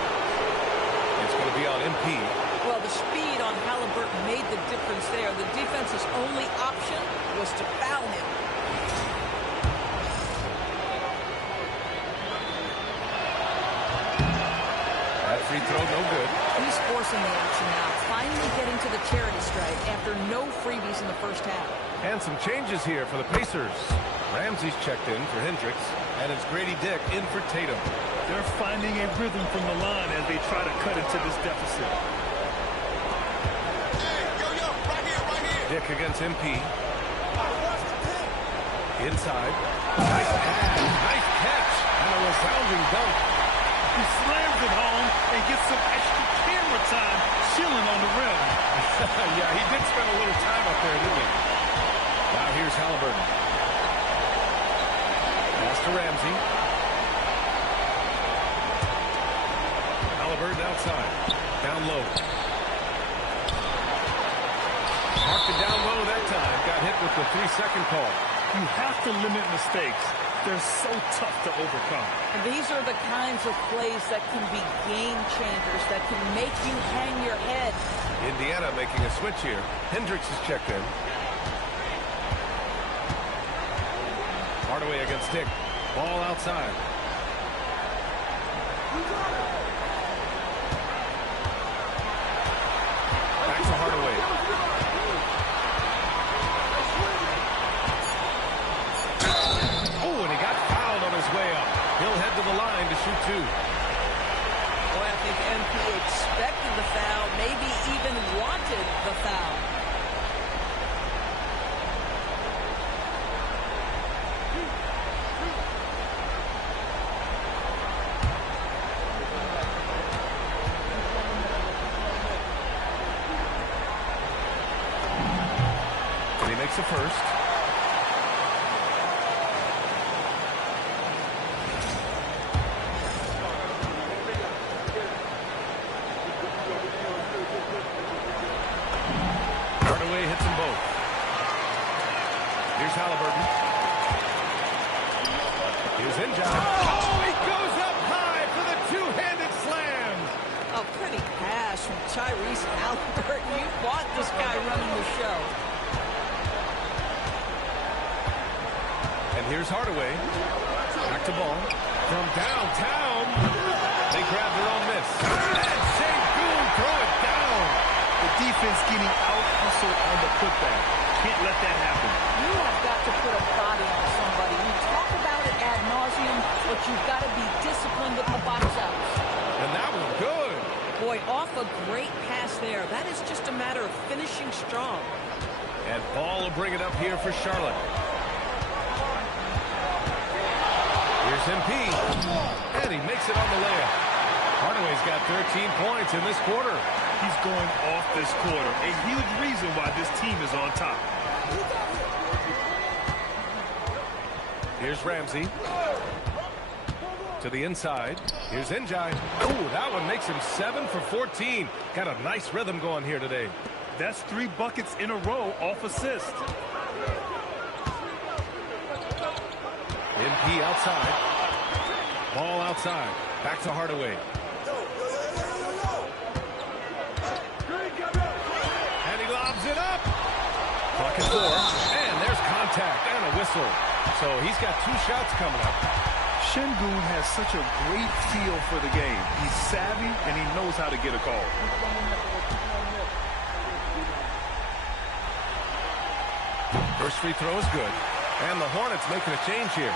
It's going to be on MP. Well, the speed on Halliburton made the difference there. The defense is forcing the action now, finally getting to the charity stripe after no freebies in the first half. And some changes here for the Pacers. Ramsey's checked in for Hendricks, and it's Grady Dick in for Tatum. They're finding a rhythm from the line as they try to cut into this deficit. Dick against MP. Inside. Nice pass. Nice catch. And a resounding dunk. He slams it home and gets some extra camera time chilling on the rim. Yeah, he did spend a little time up there, didn't he? Now here's Halliburton. Pass to Ramsey. Halliburton outside. Down low. Marked it down low that time. Got hit with the 3-second call. You have to limit mistakes. They're so tough to overcome. And these are the kinds of plays that can be game changers, that can make you hang your head. Indiana making a switch here. Hendricks is checked in. Hardaway against Dick. Ball outside. Back to Hardaway. Oh, and he got fouled on his way up. He'll head to the line to shoot two. Boy, I think MP expected the foul, maybe even wanted the foul. And he makes a first. Hardaway hits them both. Here's Halliburton. Here's Injai. Oh, he goes up high for the two-handed slam. A pretty pass from Tyrese Halliburton. You want this guy running the show. And here's Hardaway. Back to ball. From downtown. They grab their own miss. And Sengun throw it down. The defense getting out-hustled on the putback. Can't let that happen. You have got to put a body on somebody. You talk about it ad nauseum, but you've got to be disciplined with the box outs. And that was good. Boy, off a great pass there. That is just a matter of finishing strong. And Ball will bring it up here for Charlotte. Here's MP. And he makes it on the layup. Hardaway's got 13 points in this quarter. He's going off this quarter. A huge reason why this team is on top. Here's Ramsey. To the inside. Here's Injai. Ooh, that one makes him 7 for 14. Got a nice rhythm going here today. That's 3 buckets in a row off assist. MP outside. Ball outside. Back to Hardaway. And he lobs it up. Clock at 4. And there's contact and a whistle. So he's got 2 shots coming up. Sengun has such a great feel for the game. He's savvy and he knows how to get a call. First free throw is good. And the Hornets making a change here.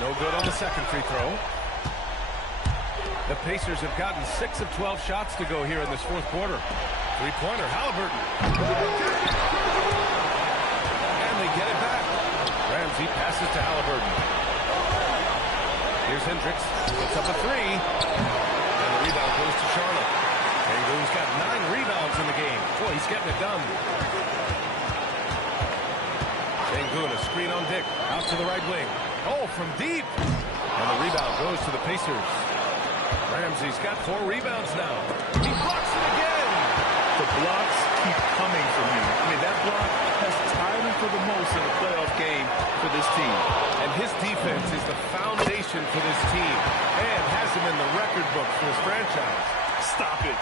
No good on the second free throw. The Pacers have gotten 6 of 12 shots to go here in this fourth quarter. Three-pointer, Halliburton. And they get it back. Ramsey passes to Halliburton. Here's Hendricks. Puts up a 3. And the rebound goes to Charlotte. Sengun's got 9 rebounds in the game. Boy, he's getting it done. Sengun, a screen on Dick. Out to the right wing. Oh, from deep. And the rebound goes to the Pacers. Ramsey's got 4 rebounds now. He blocks it again. The blocks keep coming from him. I mean, that block has tied him for the most in a playoff game for this team. And his defense is the foundation for this team and has him in the record book for his franchise. Stop it.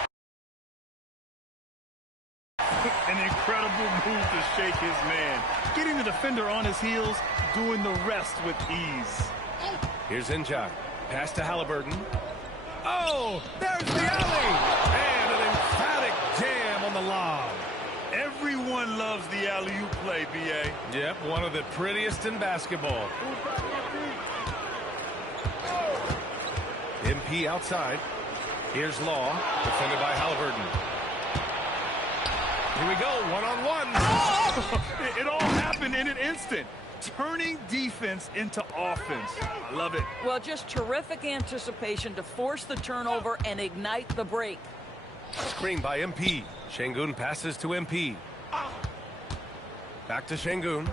An incredible move to shake his man. Getting the defender on his heels, doing the rest with ease. Here's Injai. Pass to Halliburton. Oh, there's the alley. And an emphatic jam on the lob. Everyone loves the alley-oop play, B.A. Yep, one of the prettiest in basketball. MP outside. Here's Law, defended by Halliburton. Here we go, one-on-one. Oh! It all happened in an instant. Turning defense into offense. I love it. Well, just terrific anticipation to force the turnover and ignite the break. Screen by MP. Şengün passes to MP. Back to Şengün.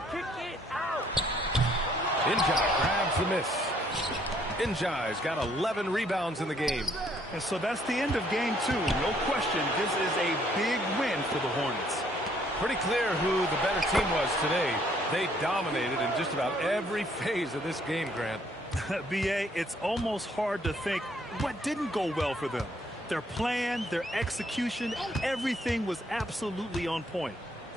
Injai grabs the miss. Injai's got 11 rebounds in the game. And so that's the end of game 2. No question, this is a big win for the Hornets. Pretty clear who the better team was today. They dominated in just about every phase of this game, Grant. B.A., it's almost hard to think what didn't go well for them. Their plan, their execution, everything was absolutely on point.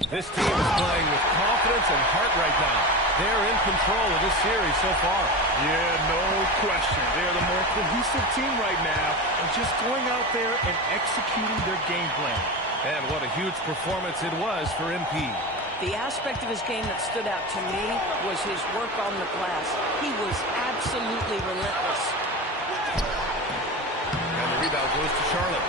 This team is playing with confidence and heart right now. They're in control of this series so far. Yeah, no question. They're the more cohesive team right now and just going out there and executing their game plan. And what a huge performance it was for MP. The aspect of his game that stood out to me was his work on the glass. He was absolutely relentless. And the rebound goes to Charlotte.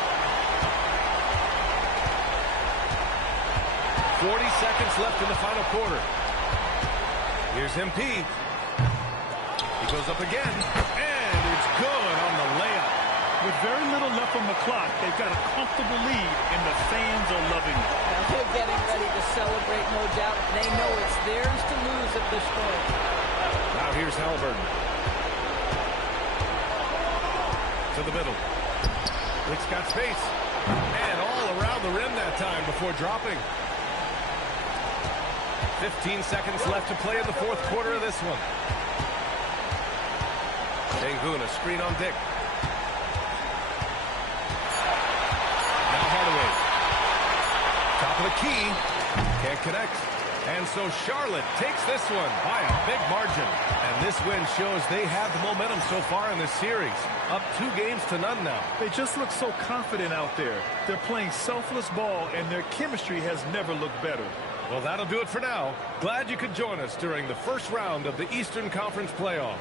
40 seconds left in the final quarter. Here's MP. He goes up again, and it's good on the layup. With very little left on the clock, they've got a comfortable lead, and the fans are loving it. Now they're getting ready to celebrate, no doubt. They know it's theirs to lose at this point. Now here's Halliburton. To the middle. Nick's got space. And all around the rim that time before dropping. 15 seconds left to play in the fourth quarter of this one. Şengün, a screen on Dick. Now Hardaway. Top of the key. Can't connect. And so Charlotte takes this one by a big margin. And this win shows they have the momentum so far in this series. Up 2-0 now. They just look so confident out there. They're playing selfless ball, and their chemistry has never looked better. Well, that'll do it for now. Glad you could join us during the first round of the Eastern Conference playoffs.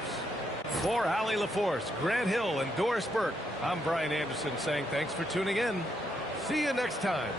For Allie LaForce, Grant Hill, and Doris Burke, I'm Brian Anderson saying thanks for tuning in. See you next time.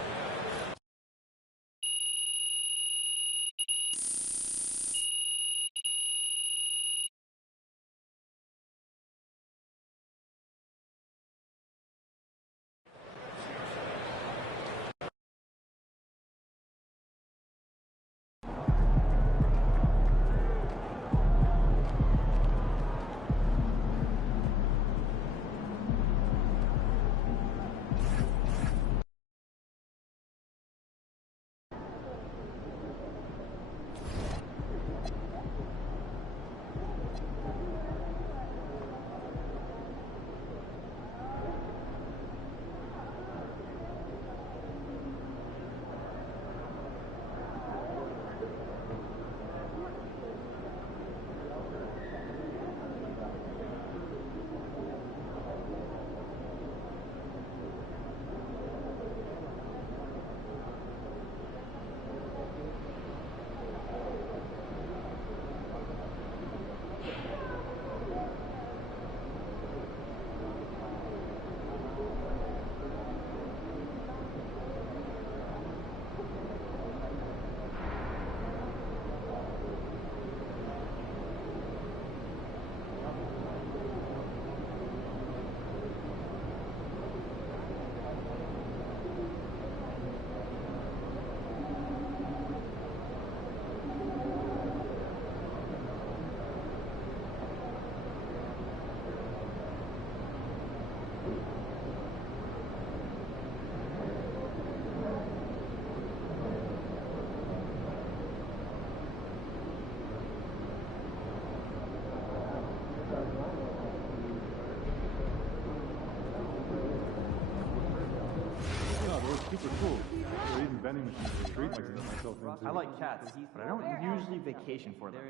They're cool. They're even vending machines for street myself into. I like cats, but I don't usually vacation for them.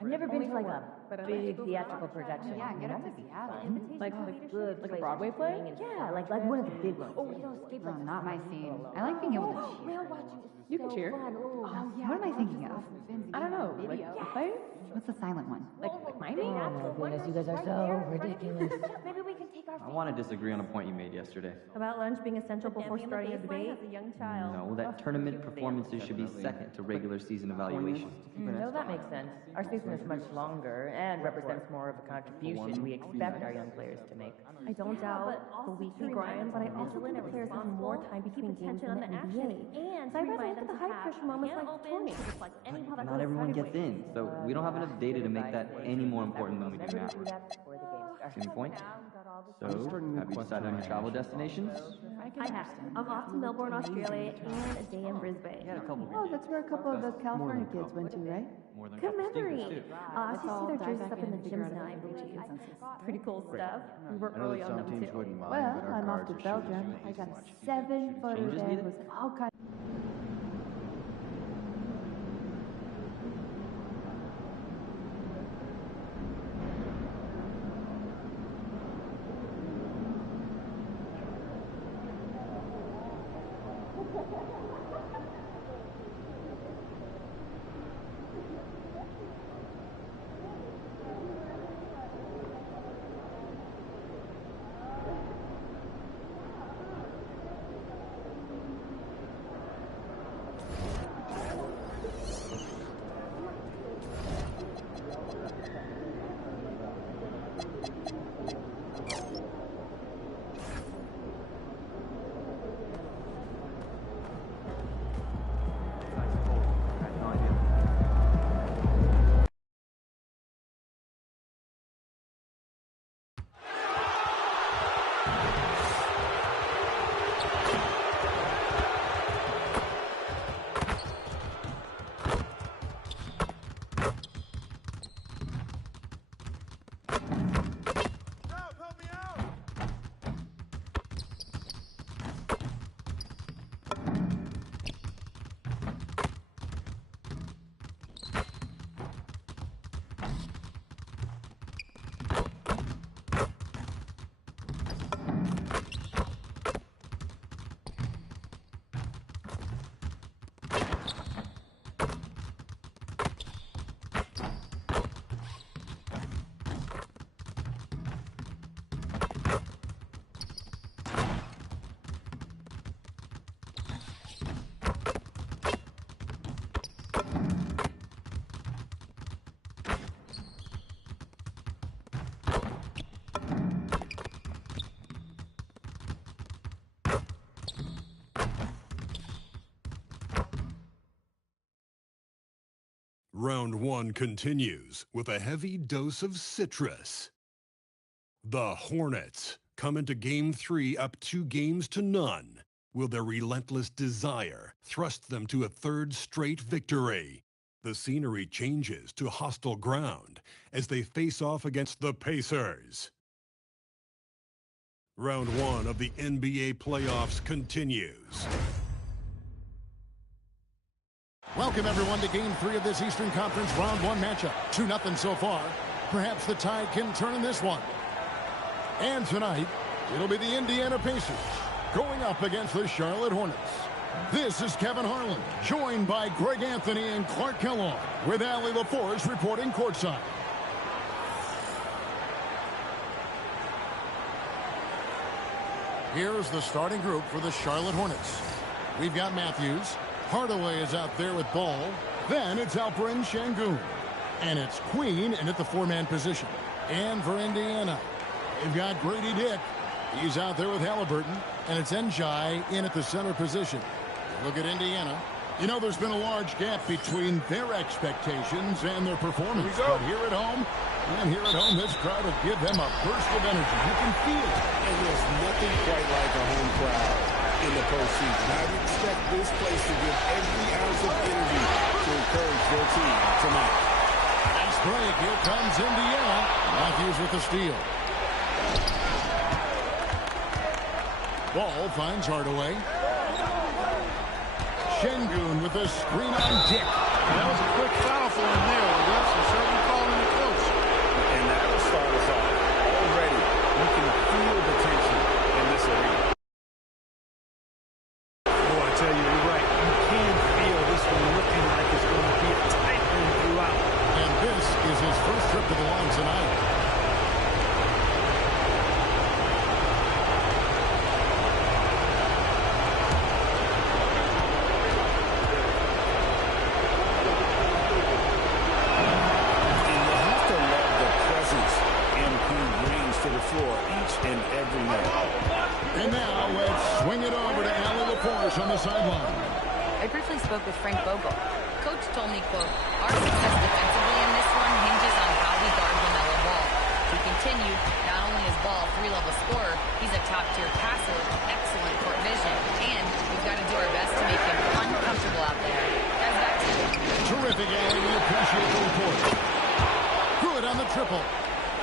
I've never been to like a big theatrical production. Yeah, get up to Seattle. Like a Broadway play? Yeah, like one of the big ones. Oh, not my scene. I like being able to cheer. You can cheer. What am I thinking of? I don't know. Like a play? What's the silent one? Like my name? Oh my goodness, you guys are so ridiculous. Maybe we can take our. I want to disagree on a point you made yesterday. About lunch being essential before starting a debate? As a young child. No, that tournament performances should be second to regular season evaluation. No, that makes sense. Our season is much longer and represents more of a contribution we expect our young players to make. I don't doubt the weekly grind, but I also think the players have more time between games in the NBA. And so I rather look at the high pressure moments like tournaments. Not everyone gets in, so we don't have enough data to make that any more important than we do now. Same point? So, have you decided on your travel destinations? I have. I'm off to Melbourne, Australia, and a day in Brisbane. Oh, that's where a couple of the California kids went to, right? Good memory. I see their jerseys up in the gyms now, I believe. Pretty cool stuff. We work early on them too. Well, I'm off to Belgium. I got a 7-footer there with all kinds. Round 1 continues with a heavy dose of citrus. The Hornets come into Game 3 up 2-0. Will their relentless desire thrust them to a third straight victory? The scenery changes to hostile ground as they face off against the Pacers. Round 1 of the NBA playoffs continues. Welcome, everyone, to Game 3 of this Eastern Conference Round 1 matchup. 2-0 so far. Perhaps the tide can turn in this one. And tonight, it'll be the Indiana Pacers going up against the Charlotte Hornets. This is Kevin Harlan, joined by Greg Anthony and Clark Kellogg, with Allie LaForce reporting courtside. Here's the starting group for the Charlotte Hornets. We've got Matthews. Hardaway is out there with ball. Then it's Alperen Şengün. And it's Queen in at the 4-man position. And for Indiana, they've got Grady Dick. He's out there with Halliburton. And it's Njai in at the center position. Look at Indiana. You know, there's been a large gap between their expectations and their performance. But here at home, this crowd will give them a burst of energy. You can feel it. And there's nothing quite like a home crowd in the postseason. I would expect this place to give every ounce of energy to encourage their team tonight. Nice break. Here comes Indiana. Matthews with the steal. Ball finds Hardaway. Şengün with a screen on Dick. That was a quick foul for him there. The refs are certainly calling it close. And that'll start us off. Already, you can feel the tension in this arena. Oh, I tell you, you're right. You can feel this one looking like it's going to be a tight one throughout. And this is his first trip to the line tonight. And every night. And now let's swing it over to Allie LaForce on the sideline. I briefly spoke with Frank Vogel. Coach told me, quote, our success defensively in this one hinges on how we guard LaMelo Ball. He continued, not only is Ball a 3-level scorer, he's a top-tier passer with excellent court vision. And we've got to do our best to make him uncomfortable out there. Guys, back to you. Terrific, Allie. We appreciate the report. Good on the triple.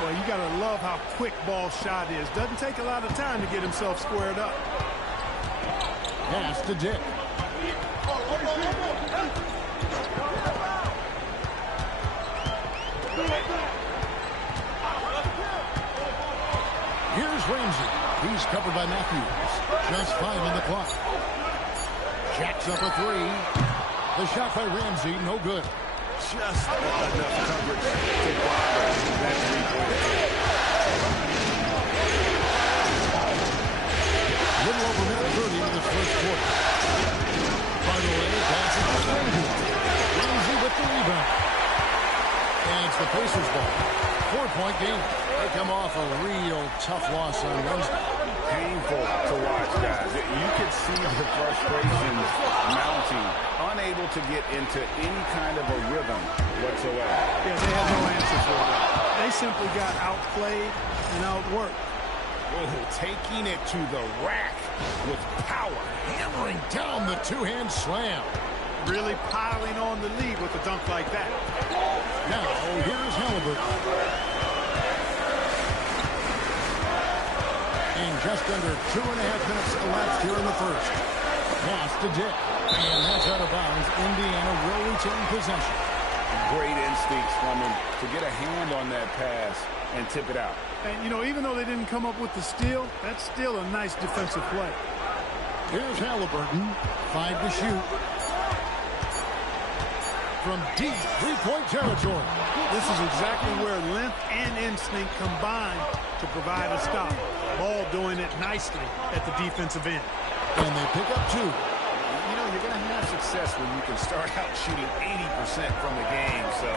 Well, you got to love how quick Ball's shot is. Doesn't take a lot of time to get himself squared up. Pass to Dick. Here's Ramsey. He's covered by Matthews. Just 5 on the clock. Jacks up a 3. The shot by Ramsey, no good. Just enough coverage to bother that three-pointer. Little over minute 30 in this first quarter. By the way, passes to Şengün. Ramsey with the rebound. And it's the Pacers ball. 4-point game. They come off a real tough loss on Wednesday. Painful to watch, guys. You could see the frustrations mounting, unable to get into any kind of a rhythm whatsoever. Yeah, they have no answer for it. They simply got outplayed and outworked. Oh, taking it to the rack with power. Hammering down the two-hand slam. Really piling on the lead with a dunk like that. Now, here's Halliburton. And just under 2.5 minutes elapsed here in the first. Pass to Dick. And that's out of bounds. Indiana will retain possession. Great instincts from him to get a hand on that pass and tip it out. And, you know, even though they didn't come up with the steal, that's still a nice defensive play. Here's Halliburton. 5 to shoot. From deep three-point territory. This is exactly where length and instinct combine to provide a stop. Ball doing it nicely at the defensive end. And they pick up 2. You know, you're going to have success when you can start out shooting 80% from the game. So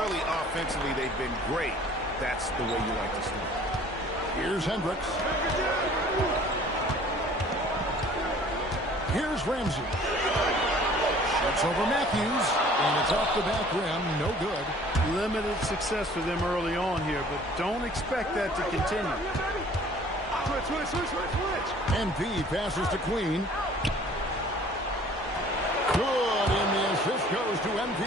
early offensively, they've been great. That's the way you like to start. Here's Hendricks. Here's Ramsey. Shoots over Matthews. And it's off the back rim. No good. Limited success for them early on here, but don't expect that to continue. Switch. MP passes to Queen. Good, and the assist goes to MP.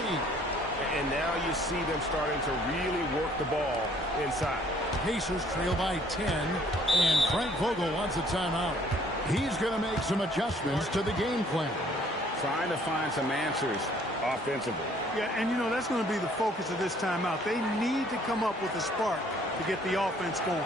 And now you see them starting to really work the ball inside. Pacers trail by 10, and Frank Vogel wants a timeout. He's going to make some adjustments to the game plan. Trying to find some answers offensively. Yeah, and you know, that's going to be the focus of this timeout. They need to come up with a spark to get the offense going.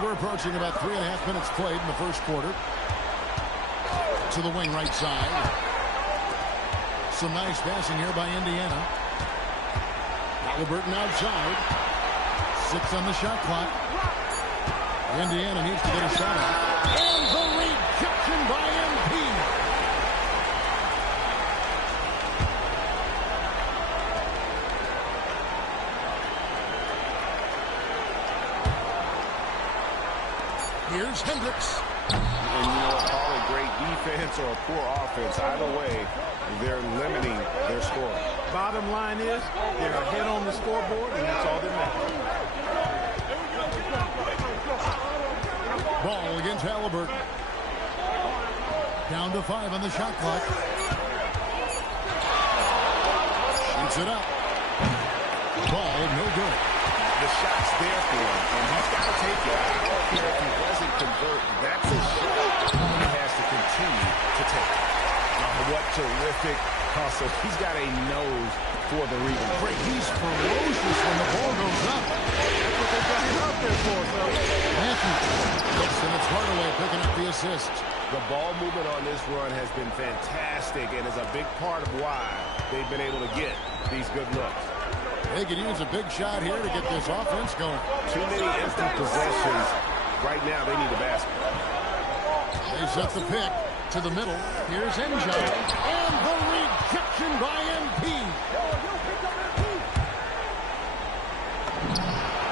We're approaching about 3.5 minutes played in the first quarter. To the wing right side. Some nice passing here by Indiana. Halliburton outside. 6 on the shot clock. Indiana needs to get a shot off. And the rejection by MP. Here's Hendricks. And you know what, Paulie, great defense or a poor offense. Either way, they're limiting their score. Bottom line is they're ahead on the scoreboard, and that's all that matters. Ball against Halliburton. Down to 5 on the shot clock. Shoots it up. Ball no good. The shot's there for him, and he's got to take it. I don't care if he doesn't convert. That's a shot he has to continue to take. What terrific hustle. He's got a nose for the rebound. Great. He's ferocious when the ball goes up. That's what they got him out there for, fellas. Matthews. Yes, and it's Hardaway picking up the assist. The ball movement on this run has been fantastic and is a big part of why they've been able to get these good looks. They could use a big shot here to get this offense going. Too many empty possessions. Right now, they need a basket. They set the pick to the middle. Here's NJ. And the rejection by MP.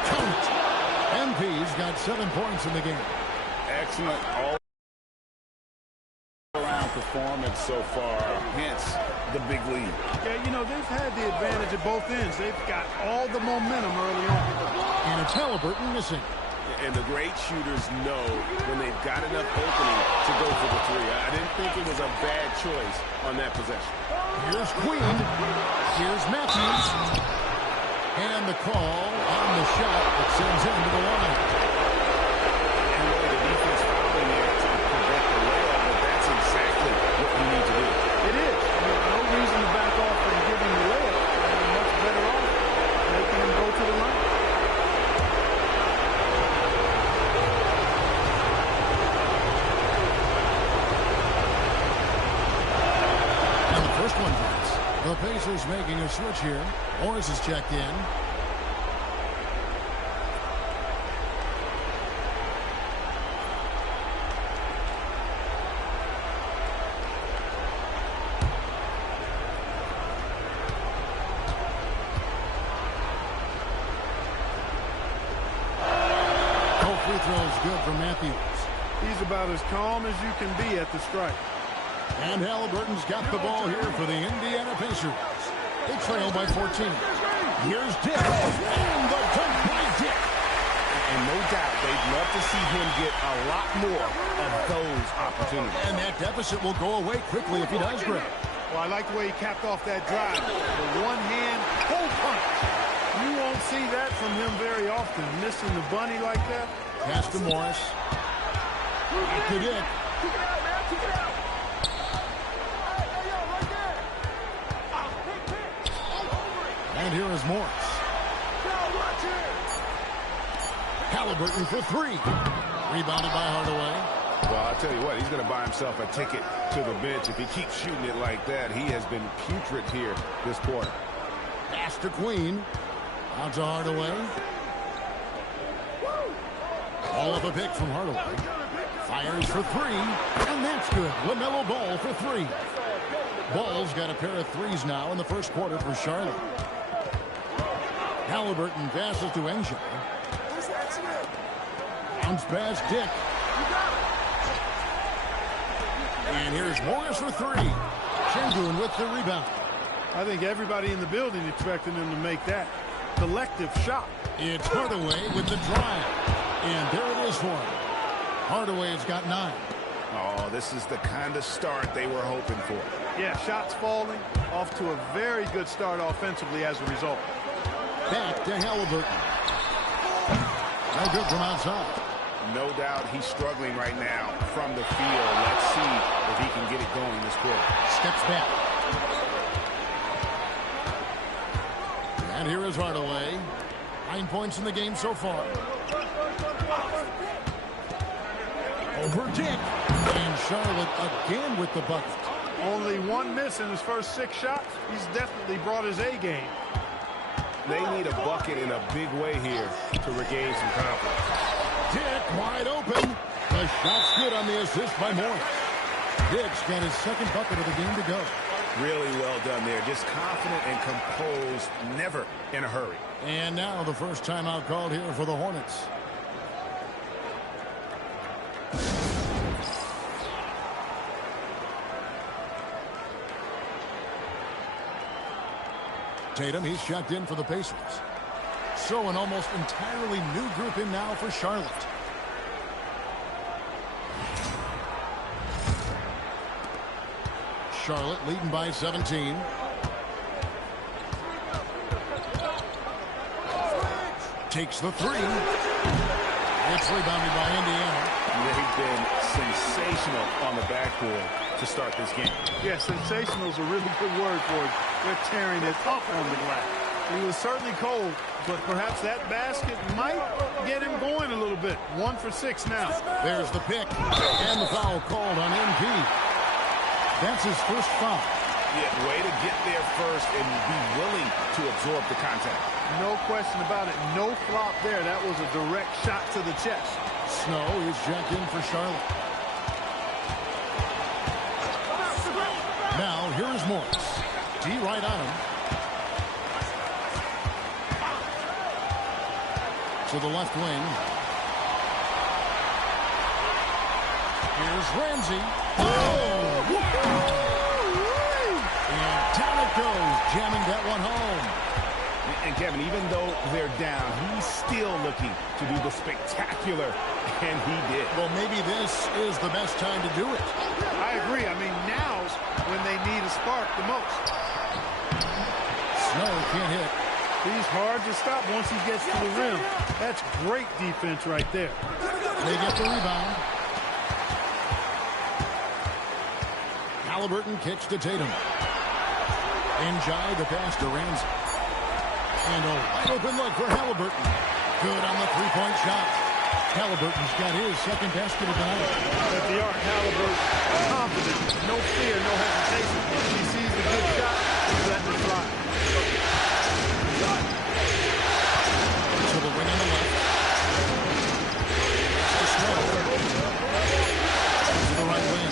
Count. MP's got 7 points in the game. Excellent all-around performance so far. Hence the big lead. Yeah, you know, they've had the advantage at both ends. They've got all the momentum early on. And it's Halliburton missing. And the great shooters know when they've got enough opening to go for the three. I didn't think it was a bad choice on that possession. Here's Queen. Here's Matthews. And the call on the shot that sends him to the line. And really the defense fouling there to prevent the layup, but that's exactly what you need to do. It is. I mean, no reason to back off from giving the layup. They're much better off making him go to the line. First one hits. The Pacers making a switch here. Morris is checked in. No free throws good for Matthews. He's about as calm as you can be at the strike. And Halliburton's got the ball here for the Indiana Pacers. They trail by 14. Here's Dick. And the dunk by Dick. And no doubt they'd love to see him get a lot more of those opportunities. And that deficit will go away quickly if he does, Greg. Well, I like the way he capped off that drive. The one-hand hole punch. You won't see that from him very often. Missing the bunny like that. Pass to Morris. Back to Dick. Kick it out, man. Kick it out. And here is Morris. Halliburton for 3. Rebounded by Hardaway. Well, I'll tell you what, he's going to buy himself a ticket to the bench. If he keeps shooting it like that, he has been putrid here this quarter. Pass to Queen. Out to Hardaway. All of a pick from Hardaway. Fires for 3. And that's good. LaMelo Ball for 3. Ball's got a pair of threes now in the first quarter for Charlotte. Halliburton passes to NJ. Bounce past Dick. And here's Morris for 3. Şengün with the rebound. I think everybody in the building expecting him to make that collective shot. It's Hardaway with the drive. And there it is for him. Hardaway's got 9. Oh, this is the kind of start they were hoping for. Yeah, shots falling. Off to a very good start offensively as a result. Back to Halliburton. No good from outside. No doubt he's struggling right now from the field. Let's see if he can get it going this quarter. Steps back. And here is Hardaway. 9 points in the game so far. Over Dick. And Charlotte again with the bucket. Only 1 miss in his first 6 shots. He's definitely brought his A game. They need a bucket in a big way here to regain some confidence. Dick wide open. The shot's good on the assist by Morris. Dick's got his second bucket of the game to go. Really well done there. Just confident and composed, never in a hurry. And now the first timeout called here for the Hornets. Tatum, he's checked in for the Pacers. So an almost entirely new group in now for Charlotte. Charlotte leading by 17. Takes the three. It's rebounded by Indiana. They've been sensational on the backboard to start this game. Yeah, sensational is a really good word for it. They're tearing it up on the glass. He was certainly cold, but perhaps that basket might get him going a little bit. 1 for 6 now. There's the pick, and the foul called on MP. That's his first foul. Yeah, way to get there first and be willing to absorb the contact. No question about it. No flop there. That was a direct shot to the chest. Snow is jacked in for Charlotte. Now, here's Morris. D right on him. To the left wing. Here's Ramsey. Oh! And down it goes, jamming that one home. And Kevin, even though they're down, he's still looking to do the spectacular, and he did. Well, maybe this is the best time to do it. I agree. I mean, now's when they need a spark the most. Snow can't hit. He's hard to stop once he gets to the rim. That's great defense right there. They get the rebound. Halliburton kicks to Tatum. Njai the pass to Ramsey. And a wide open look for Halliburton. Good on the three-point shot. Halliburton's got his second basket of the night. But the Art Halliburton, confident, no fear, no hesitation. He sees the good shot, he's letting it fly. To the wing on the left. To Snow. To the right wing.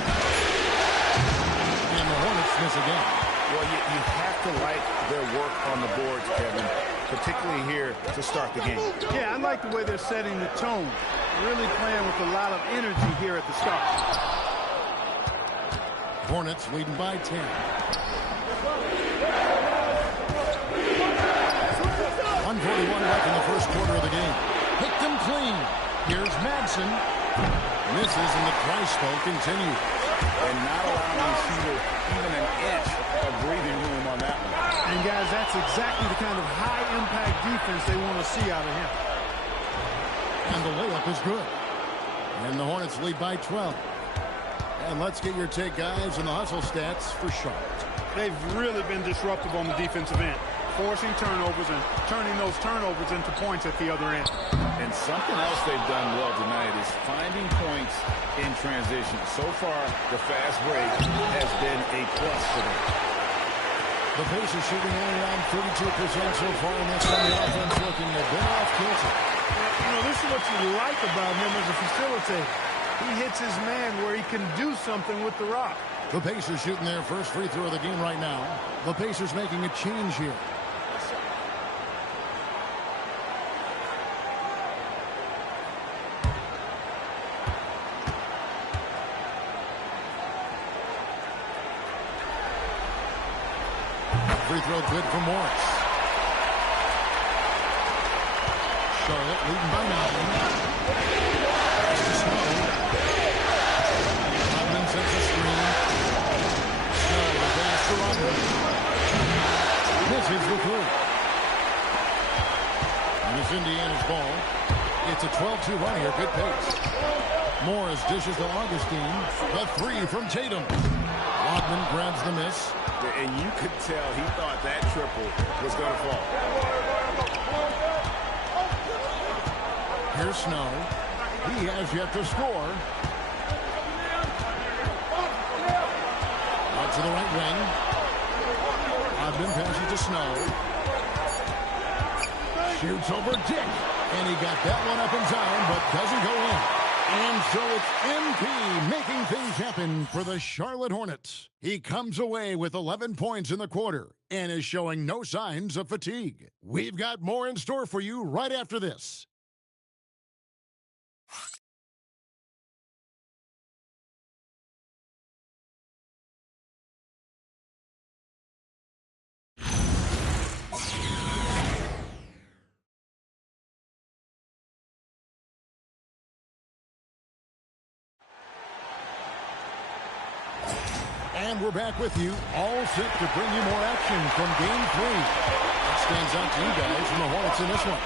And the Hornets miss again. Well, you have to like their work on the boards, Kevin, particularly here to start the game. Yeah, I like the way they're setting the tone. Really playing with a lot of energy here at the start. Hornets leading by 10. 141 left in the first quarter of the game. Picked them clean. Here's Madsen. Misses and the dry spell continues. And not allowing Shooter even an inch of breathing room on that one. And guys, that's exactly the kind of high-impact defense they want to see out of him. And the layup is good. And the Hornets lead by 12. And let's get your take, guys, on the hustle stats for Charlotte. They've really been disruptive on the defensive end, forcing turnovers and turning those turnovers into points at the other end. And something else they've done well tonight is finding points in transition. So far, the fast break has been a plus for them. The Pacers shooting only around 32% so far, and that's on the offense looking a bit off kilter. You know, this is what you like about him as a facilitator. He hits his man where he can do something with the rock. The Pacers shooting their first free throw of the game right now. The Pacers making a change here. Free throw good for Morris. Charlotte leading by 9. Pass to Snow. Rodman sets a screen. Snow the pass to Rodman. Misses the three. And it's Indiana's ball. It's a 12-2 run here. Good pace. Morris dishes to Augustine. The three from Tatum. Rodman grabs the miss. And you could tell he thought that triple was going to fall. Here's Snow. He has yet to score. Out to the right wing. Ogden passes to Snow. Shoots over Dick. And he got that one up and down, but doesn't go in. And so it's MP making things happen for the Charlotte Hornets. He comes away with 11 points in the quarter and is showing no signs of fatigue. We've got more in store for you right after this. And we're back with you, all set to bring you more action from Game 3. What stands out to you guys from the Hornets in this one?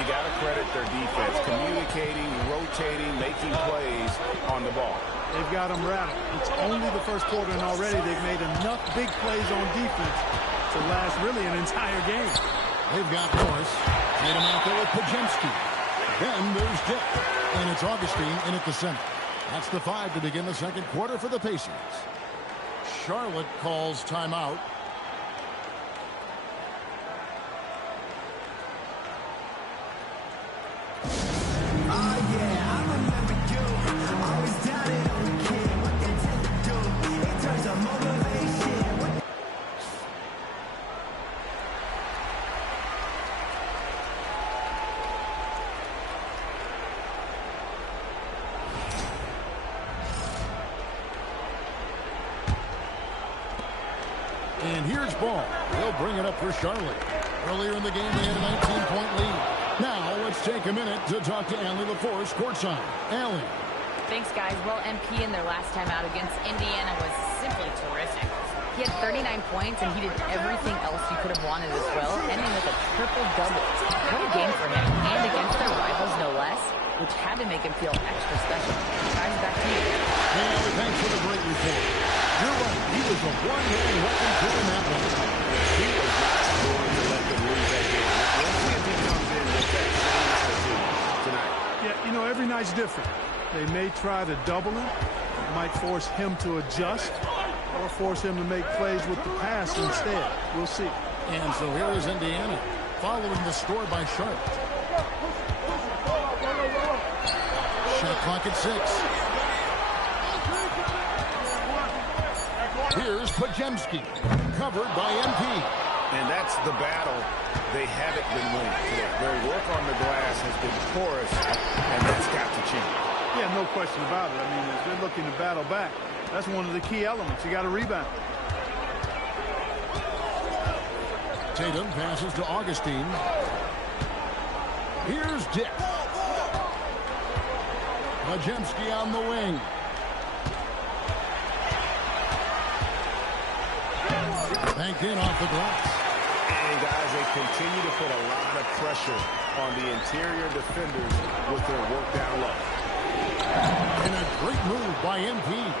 You got to credit their defense, communicating, rotating, making plays on the ball. They've got them rattled. It's only the first quarter, and already they've made enough big plays on defense to last really an entire game. They've got Morris. Made him out there with Pajemski. Then there's Dick. And it's Augustine in at the center. That's the 5 to begin the second quarter for the Pacers. Charlotte calls timeout. And here's Ball. They'll bring it up for Charlotte. Earlier in the game, they had a 19-point lead. Now, let's take a minute to talk to Allie LaForce courtside. Allie. Thanks, guys. Well, MP in their last time out against Indiana was simply terrific. He had 39 points, and he did everything else you could have wanted as well, ending with a triple-double. What a game for him, and against their rivals, no less, which had to make him feel extra special. Guys, back to you. Hey, Allie, thanks for the great report. You're right. He was a one-man weapon in that one. He was not going to let them lose that game. We'll see if he comes in with that same attitude tonight. Yeah, you know, every night's different. They may try to double him. It might force him to adjust or force him to make plays with the pass instead. We'll see. And so here is Indiana following the score by Charlotte. Shot clock at 6. Here's Pajemski, covered by MP. And that's the battle they haven't been winning today. Their work on the glass has been porous, and that's got to change. Yeah, no question about it. I mean, if they're looking to battle back, that's one of the key elements. You got to rebound. Tatum passes to Augustine. Here's Dick. Pajemski on the wing. Banked in off the glass. And guys, they continue to put a lot of pressure on the interior defenders with their work down low. And a great move by MP.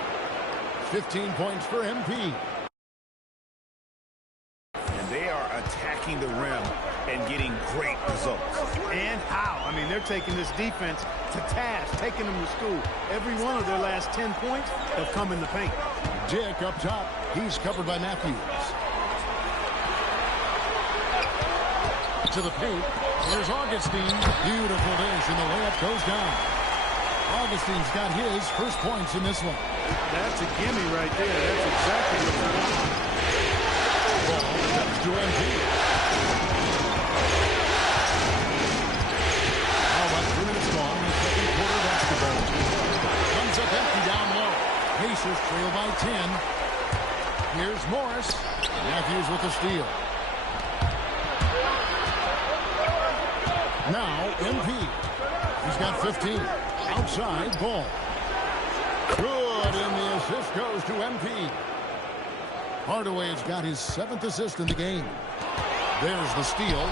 15 points for MP. And they are attacking the rim and getting great results. And how? I mean, they're taking this defense to task, taking them to school. Every one of their last 10 points have come in the paint. Dick up top. He's covered by Matthews. To the paint. Here's Augustine. Beautiful dish, and the layup goes down. Augustine's got his first points in this one. That's a gimme right there. That's exactly what they want. Ball comes to MP. How about 3 minutes gone in the second quarter basketball? Comes up empty down low. Pacers trail by 10. Here's Morris. Matthews with the steal. Now, MP. He's got 15. Outside, Ball. Good, and the assist goes to MP. Hardaway has got his 7th assist in the game. There's the steal.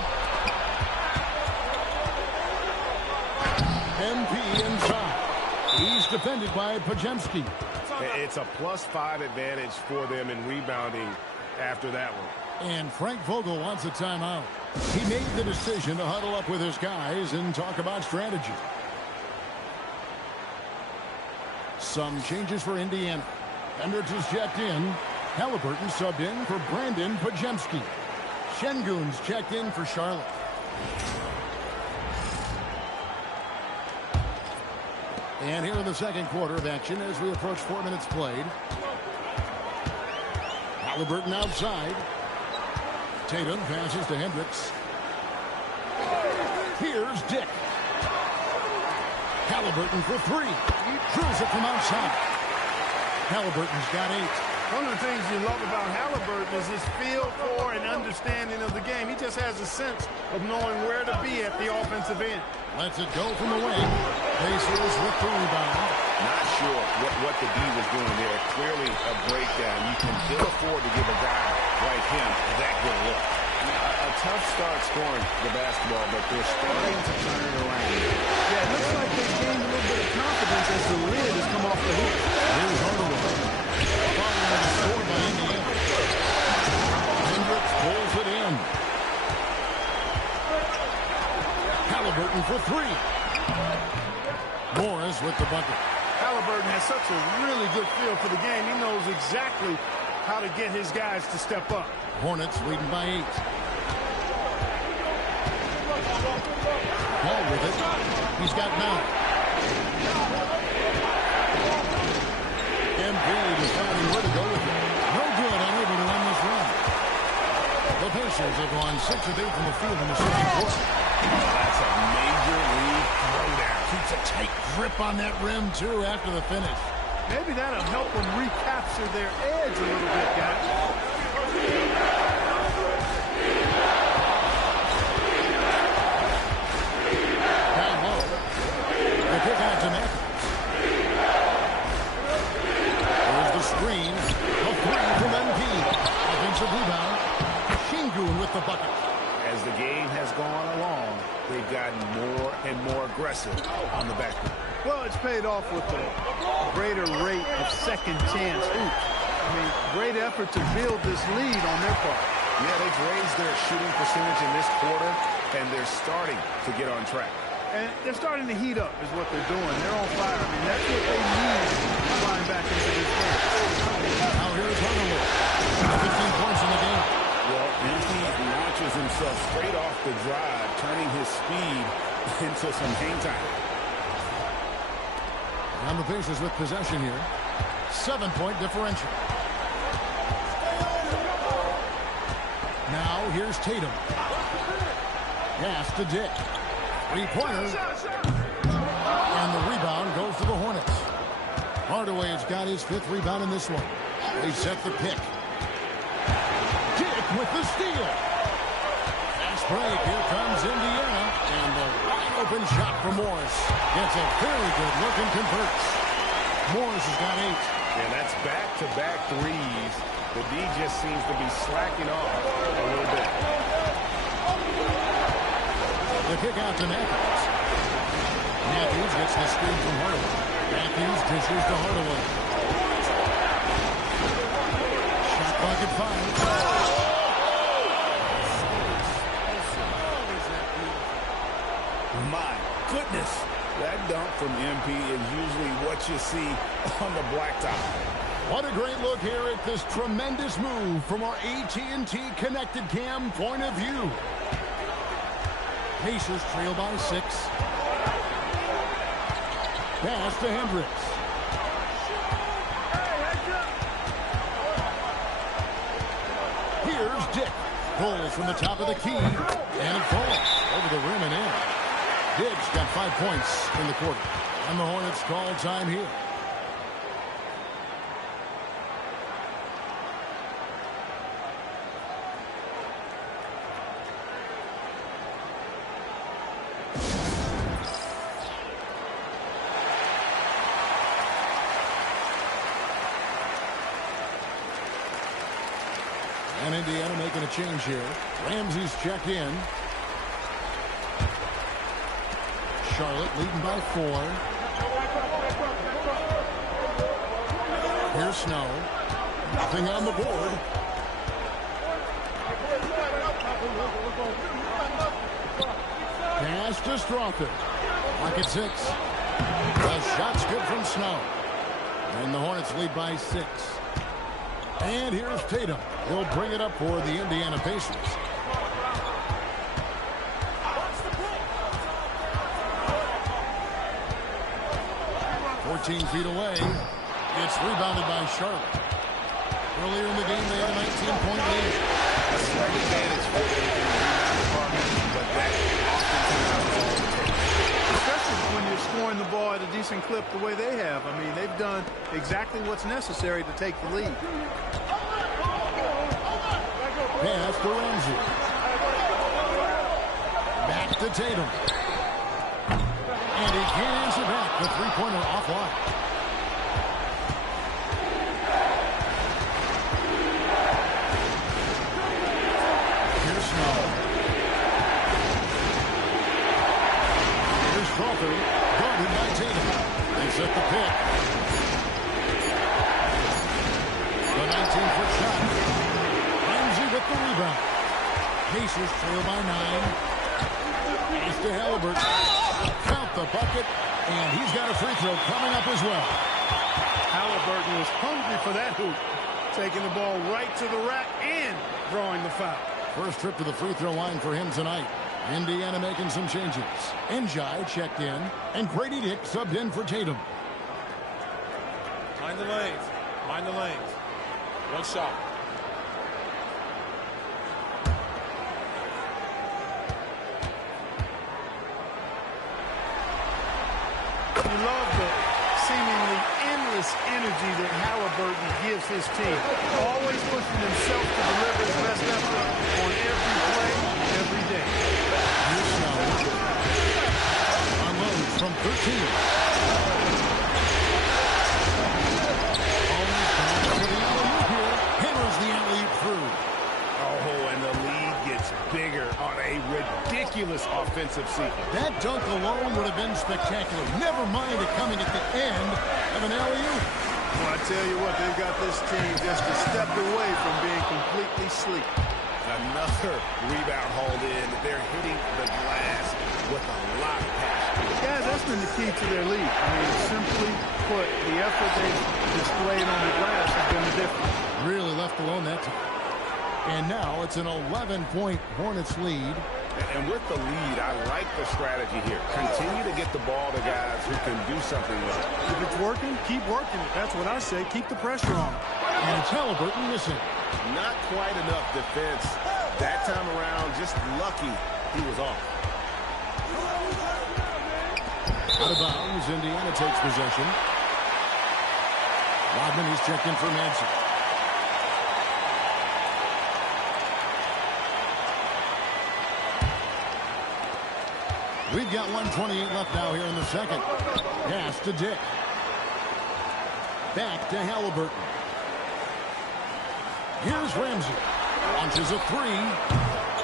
MP inside. He's defended by Pajemski. It's a +5 advantage for them in rebounding after that one. And Frank Vogel wants a timeout. He made the decision to huddle up with his guys and talk about strategy. Some changes for Indiana. Hendricks checked in. Halliburton subbed in for Brandon Pajemski. Şengün's checked in for Charlotte. And here in the second quarter of action as we approach 4 minutes played. Halliburton outside. Tatum passes to Hendricks. Here's Dick. Halliburton for 3. He drills it from outside. Halliburton's got 8. One of the things you love about Halliburton is his feel for and understanding of the game. He just has a sense of knowing where to be at the offensive end. Lets it go from the wing. Pacers with the rebound. Not sure what the D was doing there. Clearly a breakdown. You can ill afford to give a guy like him that good a look. A tough start scoring the basketball, but they're starting to turn it around. Yeah, it looks like they gained a little bit of confidence as the lid has come off the hoop. Here's Hardaway. Following the score by Indiana. Hendricks pulls it in. Halliburton for three. Morris with the bucket. Halliburton has such a really good feel for the game. He knows exactly how to get his guys to step up. Hornets leading by 8. Ball with it. He's got 9. MP deciding where to go with it. No good, unable to end this run. The Pacers have gone 6 of 8 from the field in the second quarter. That's a major league throwdown. Keeps a tight grip on that rim, too, after the finish. Maybe that'll help them recapture their edge a little bit, guys. Down low. The kick out to Matthews. There's the screen. A 3 from MP. Offensive rebound. Şengün with the bucket. As the game has gone along, they've gotten more and more aggressive on the backcourt. Well, it's paid off with a greater rate of second chance hoops. I mean, great effort to build this lead on their part. Yeah, they've raised their shooting percentage in this quarter, and they're starting to get on track. And they're starting to heat up is what they're doing. They're on fire. I mean, that's what they need to climb back into this game. Now here's Hardaway. 15 points in the game. Well, MP launches himself straight off the drive, turning his speed into some hang time. And the Pacers with possession here. 7-point differential. Now here's Tatum. Pass to Dick. Three-pointer. And the rebound goes to the Hornets. Hardaway has got his 5th rebound in this one. They set the pick. Dick with the steal. Fast break. Here comes Indiana. And the wide open shot for Morris. Gets a very good look and converts. Morris has got 8. And that's back-to-back threes. The D just seems to be slacking off a little bit. The kick out to Matthews. Matthews gets the screen from Hardaway. Matthews dishes to Hardaway. Shot clock at 5. My goodness. That dunk from MP is usually what you see on the blacktop. What a great look here at this tremendous move from our AT&T Connected Cam point of view. Pacers trail by 6. Pass to Hendricks. Here's Dick. Pulls from the top of the key. And it falls over the rim and in. Dick's got 5 points in the quarter. And the Hornets call time here. And Indiana making a change here. Ramsey's check in. Charlotte leading by 4. Here's Snow. Nothing on the board. Pass to Strawther. Clock at 6. The shot's good from Snow. And the Hornets lead by 6. And here's Tatum. He'll bring it up for the Indiana Pacers. 14 feet away. It's rebounded by Charlotte. Earlier in the game, they had a 19-point lead. A slight advantage for them in the rebound department, but that especially when you're scoring the ball at a decent clip the way they have. I mean, they've done exactly what's necessary to take the lead. Pass to Ramsey. Back to Tatum. And he can't answer back. The three-pointer offline. pick. The 19-foot shot. Ramsey with the rebound. Pacers trail by 9. Ace to Halliburton. Count the bucket, and he's got a free throw coming up as well. Halliburton was hungry for that hoop, taking the ball right to the rack and drawing the foul. First trip to the free throw line for him tonight. Indiana making some changes. Njai checked in, and Grady Dick subbed in for Tatum. Mind the lanes. Mind the lanes. One shot. You love the seemingly endless energy that Halliburton gives his team. Always pushing himself to deliver his best effort on every play, every day. Here's Snow. Unloads from 13. Hammers the alley-oop through. Oh, and the lead gets bigger on a ridiculous offensive sequence. That dunk alone would have been spectacular. Never mind it coming at the end of an alley-oop. Well, I tell you what, they've got this team just a step away from being completely asleep. Another rebound hauled in. They're hitting the glass with a lot of passion. Guys, that's been the key to their lead. I mean, simply put, the effort they've displayed on the glass has been the difference. Really left alone that time. And now it's an 11-point Hornets lead. And with the lead, I like the strategy here. Continue to get the ball to guys who can do something with it. If it's working, keep working it. That's what I say. Keep the pressure on. And it's Halliburton missing. Not quite enough defense. That time around, just lucky he was off. Out of bounds, Indiana takes possession. Rodman, he's checked in for Manson. We've got 1:28 left now here in the second. Pass to Dick. Back to Halliburton. Here's Ramsey. Launches a three.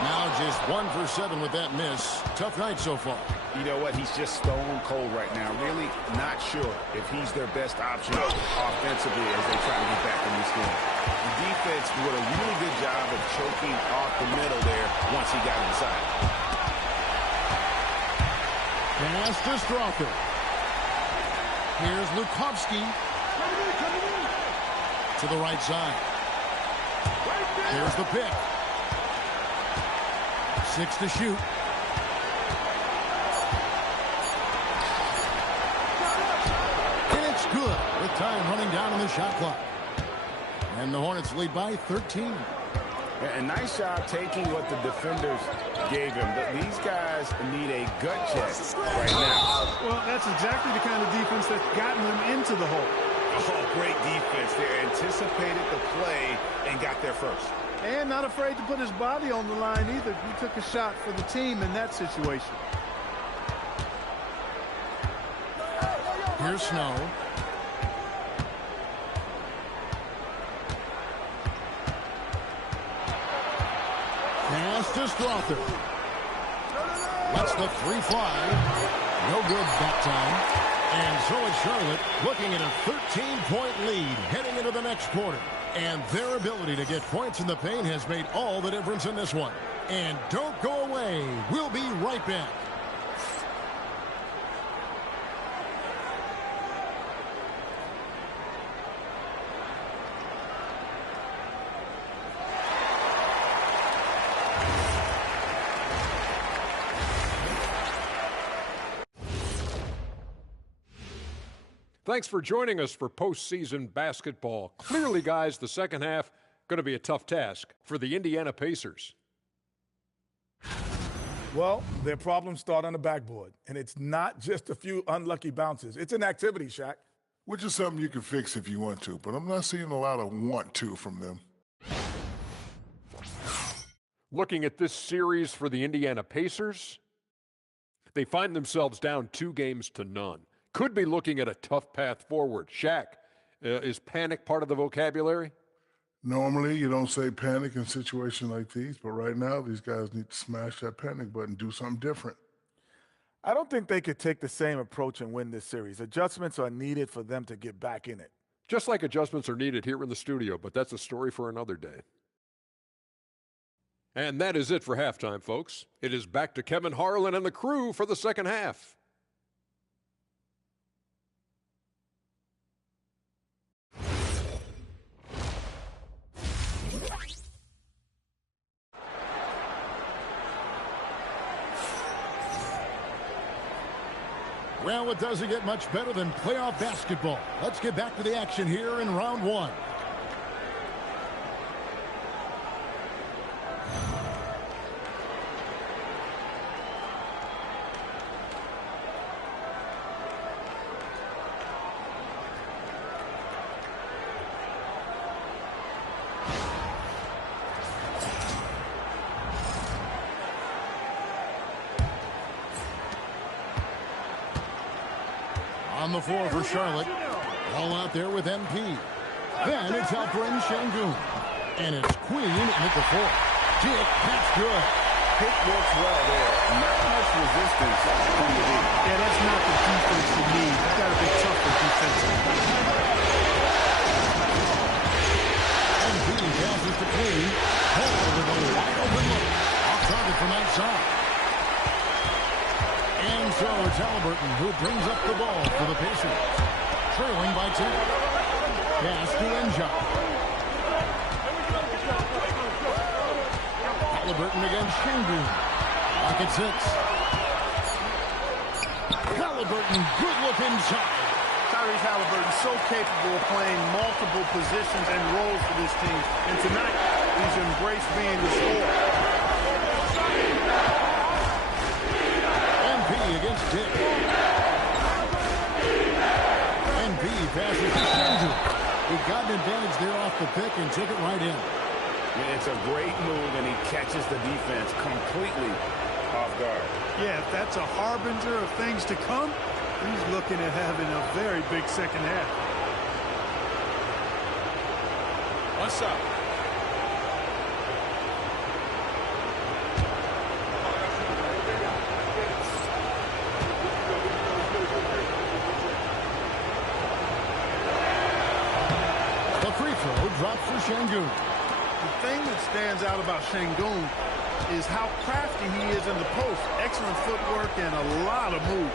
Now just 1 for 7 with that miss. Tough night so far. You know what? He's just stone cold right now. Really not sure if he's their best option offensively as they try to get back in this game. The defense did a really good job of choking off the middle there once he got inside. Pass to Strother. Here's Lukovsky. To the right side. Here's the pick. 6 to shoot. And it's good with time running down on the shot clock. And the Hornets lead by 13. A nice job taking what the defenders gave him. But these guys need a gut check right now. Well, that's exactly the kind of defense that's gotten them into the hole. Oh, great defense. They anticipated the play and got there first. And not afraid to put his body on the line either. He took a shot for the team in that situation. Here's Snow. Pass to Strother. Lets the 3 fly. No good that time. And so it's Charlotte looking at a 13-point lead heading into the next quarter. And their ability to get points in the paint has made all the difference in this one. And don't go away. We'll be right back. Thanks for joining us for postseason basketball. Clearly, guys, the second half going to be a tough task for the Indiana Pacers. Well, their problems start on the backboard, and it's not just a few unlucky bounces. It's an activity, Shaq. Which is something you can fix if you want to, but I'm not seeing a lot of want to from them. Looking at this series for the Indiana Pacers, they find themselves down 2-0. Could be looking at a tough path forward. Shaq, is panic part of the vocabulary? Normally, you don't say panic in situations like these, but right now, these guys need to smash that panic button, do something different. I don't think they could take the same approach and win this series. Adjustments are needed for them to get back in it. Just like adjustments are needed here in the studio, but that's a story for another day. And that is it for halftime, folks. It is back to Kevin Harlan and the crew for the second half. Well, it doesn't get much better than playoff basketball. Let's get back to the action here in round one. On the floor for Charlotte. Ball out there with MP. Then it's Alperen Şengün. And it's Queen in at the four. Dick, that's good. Pick works well there. Not much resistance from the deep. Yeah, that's not the defense you need. You got to be tougher defensively. MP passes to Queen. Paul with a wide open look. Off target from outside. And so it's Halliburton who brings up the ball for the Pacers. Trailing by 2. Pass to Enja. Halliburton against Şengün. Pocket 6. Halliburton, good look inside. Tyrese Halliburton so capable of playing multiple positions and roles for this team. And tonight, he's embraced being the scorer. Against Dick. NB passes to Şengün. He got an advantage there off the pick and took it right in. It's a great move, and he catches the defense completely off guard. Yeah, if that's a harbinger of things to come, he's looking at having a very big second half. What's up? Drops for Şengün. The thing that stands out about Şengün is how crafty he is in the post. Excellent footwork and a lot of moves.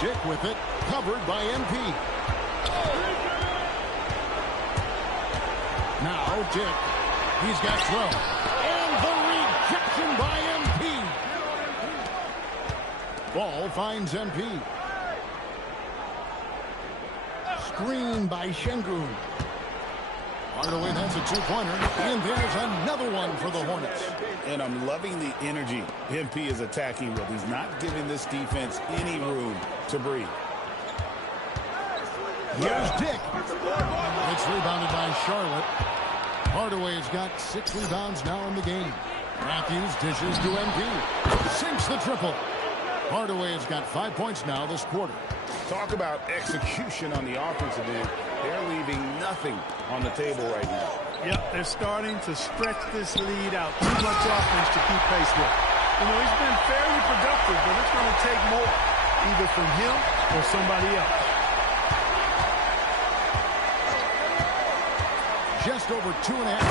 Dick with it, covered by MP. Now Dick, he's got 12. And the rejection by MP. Ball finds MP. Screen by Şengün. Hardaway, that's a 2-pointer. And there's another one for the Hornets. And I'm loving the energy MP is attacking with. He's not giving this defense any room to breathe. Here's Dick. It's rebounded by Charlotte. Hardaway's got 6 rebounds now in the game. Matthews dishes to MP. Sinks the triple. Hardaway's got 5 points now this quarter. Talk about execution on the offensive end. They're leaving nothing on the table right now. Yep, they're starting to stretch this lead out. Too much offense to keep pace with. You know, he's been fairly productive, but it's going to take more, either from him or somebody else. Just over 2.5.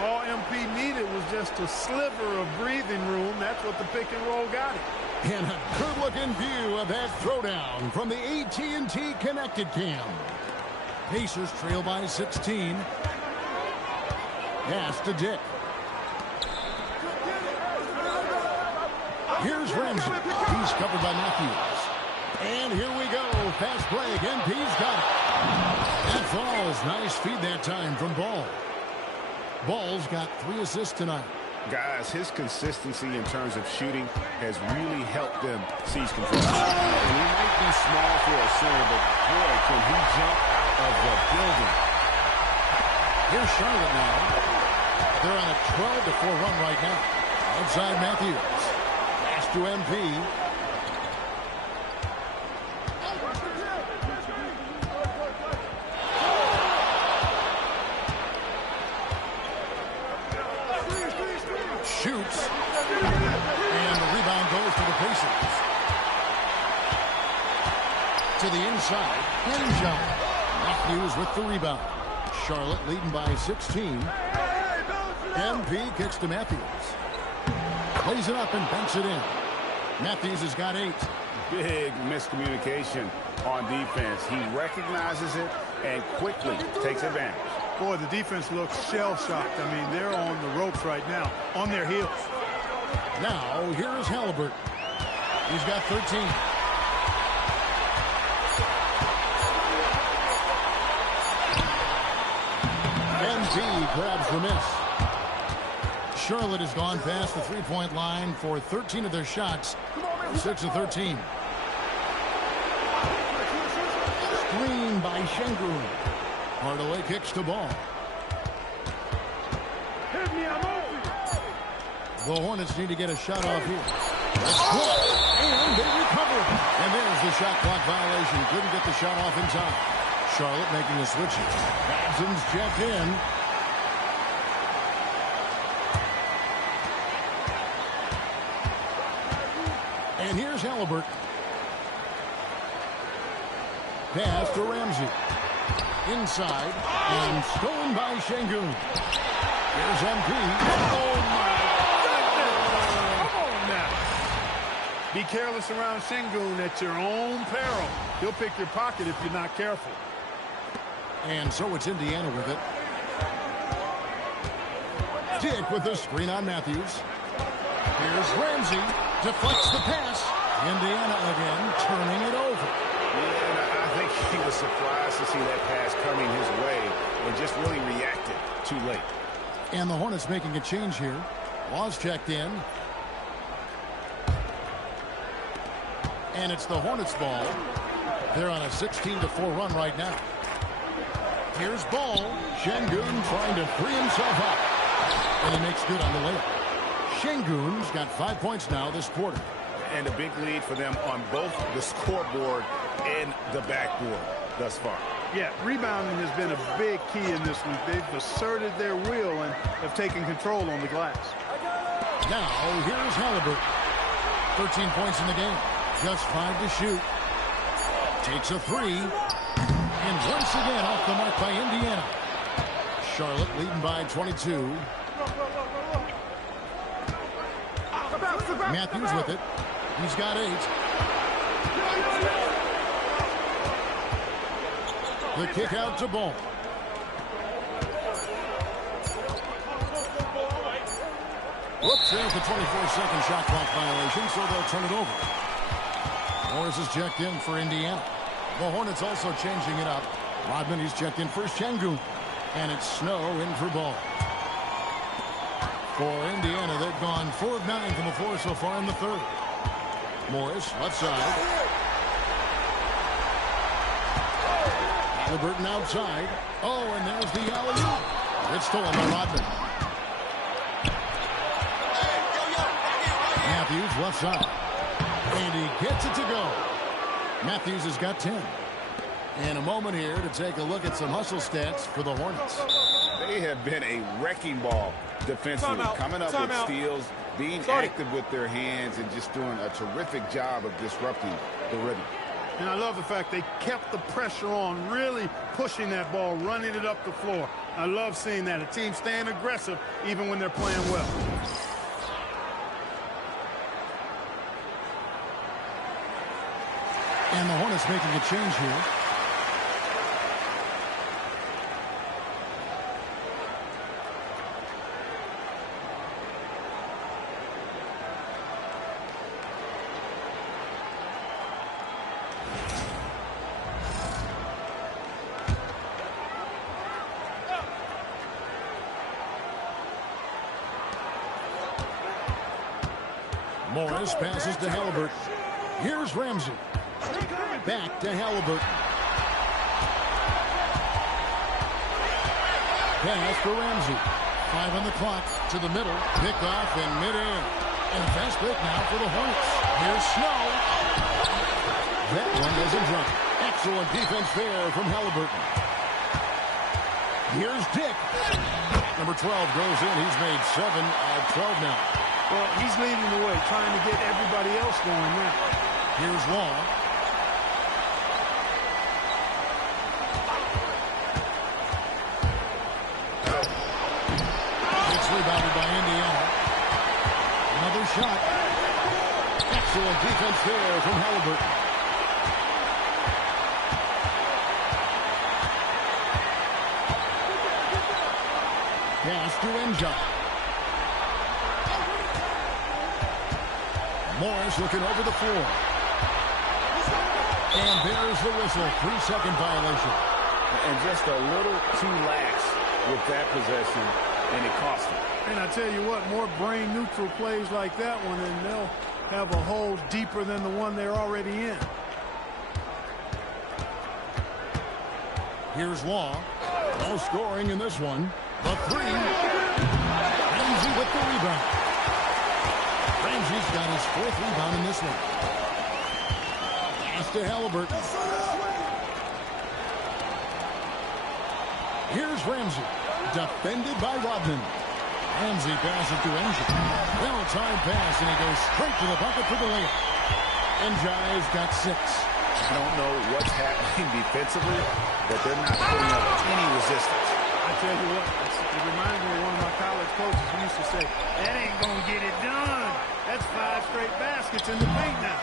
All MP needed was just a sliver of breathing room. That's what the pick and roll got him. And a good-looking view of that throwdown from the AT&T Connected Cam. Pacers trail by 16. Pass to Dick. Here's Ramsey. He's covered by Matthews. And here we go. Fast break. MP's got it. That falls. Nice feed that time from Ball. Ball's got 3 assists tonight. Guys, his consistency in terms of shooting has really helped them seize control. And he might be small for a center, but boy, can he jump out of the building. Here's Charlotte now. They're on a 12-4 run right now. Outside Matthews. Pass to MP. Shoot. to the inside. Enjoy. Matthews with the rebound. Charlotte leading by 16. MP kicks to Matthews. Plays it up and banks it in. Matthews has got 8. Big miscommunication on defense. He recognizes it and quickly takes advantage. Boy, the defense looks shell-shocked. I mean, they're on the ropes right now, on their heels. Now, here's Halliburton. He's got 13. MP grabs the miss. Charlotte has gone past the three-point line for 13 of their shots. 6 of 13. Screen by Şengün. Hardaway kicks the ball. The Hornets need to get a shot off here. It's blocked, and they recover it. And there's the shot clock violation. Couldn't get the shot off in time. Charlotte making a switch here. Babson's checked in. And here's Halliburton. Pass to Ramsey. Inside, and stolen by Şengün. Here's MP. Oh, my goodness! Come on now. Be careless around Şengün at your own peril. He'll pick your pocket if you're not careful. And so it's Indiana with it. Dick with the screen on Matthews. Here's Ramsey. Deflects the pass. Indiana again turning it over. Yeah, I think he was surprised to see that pass coming his way and just really reacted too late. And the Hornets making a change here. Laws checked in. And it's the Hornets ball. They're on a 16-4 run right now. Here's Ball. Şengün trying to free himself up. And he makes good on the layup. Şengün's got 5 points now this quarter. And a big lead for them on both the scoreboard and the backboard thus far. Yeah, rebounding has been a big key in this one. They've asserted their will and have taken control on the glass. Now, here's Halliburton. 13 points in the game. Just 5 to shoot. Takes a 3. And once again off the mark by Indiana. Charlotte leading by 22. Matthews with it. He's got 8. The kick out to Ball. Whoops, there's the 24-second shot clock violation, so they'll turn it over. Morris is checked in for Indiana. The Hornets also changing it up. Rodman, he's checked in for Şengün. And it's Snow in for Ball. For Indiana, they've gone 4 of 9 from the floor so far in the third. Morris, left side. Halliburton outside. Oh, and there's the alley-oop. It's stolen by Rodman. Matthews, left side. And he gets it to go. Matthews has got 10. And a moment here to take a look at some hustle stats for the Hornets. They have been a wrecking ball defensively, coming up with steals, being active with their hands, and just doing a terrific job of disrupting the rhythm. And I love the fact they kept the pressure on, really pushing that ball, running it up the floor. I love seeing that. A team staying aggressive even when they're playing well. And the Hornets making a change here. Morris passes to Halliburton. Here's Ramsey. Back to Halliburton. Pass for Ramsey. 5 on the clock. To the middle. Pick off in midair. And a fast break now for the Hornets. Here's Snow. That one doesn't drop. Excellent defense there from Halliburton. Here's Dick. Number 12 goes in. He's made 7 out of 12 now. Well, he's leading the way, trying to get everybody else going now. Here's Wall. shot. Excellent defense there from Halliburton. Pass to Enja. Morris looking over the floor. And there's the whistle. 3-second violation. And just a little too lax with that possession, and it cost him. And I tell you what, more brain-neutral plays like that one, and they'll have a hole deeper than the one they're already in. Here's Law. No scoring in this one. The three. Ramsey with the rebound. Ramsey's got his 4th rebound in this one. Pass to Halliburton. Here's Ramsey. Defended by Rodman. Ramsey passes to Enja. Well-timed pass, and he goes straight to the bucket for the layup. Enja's got 6. I don't know what's happening defensively, but they're not putting up any resistance. I tell you what, it reminds me of one of my college coaches who used to say, that ain't going to get it done. That's 5 straight baskets in the paint now.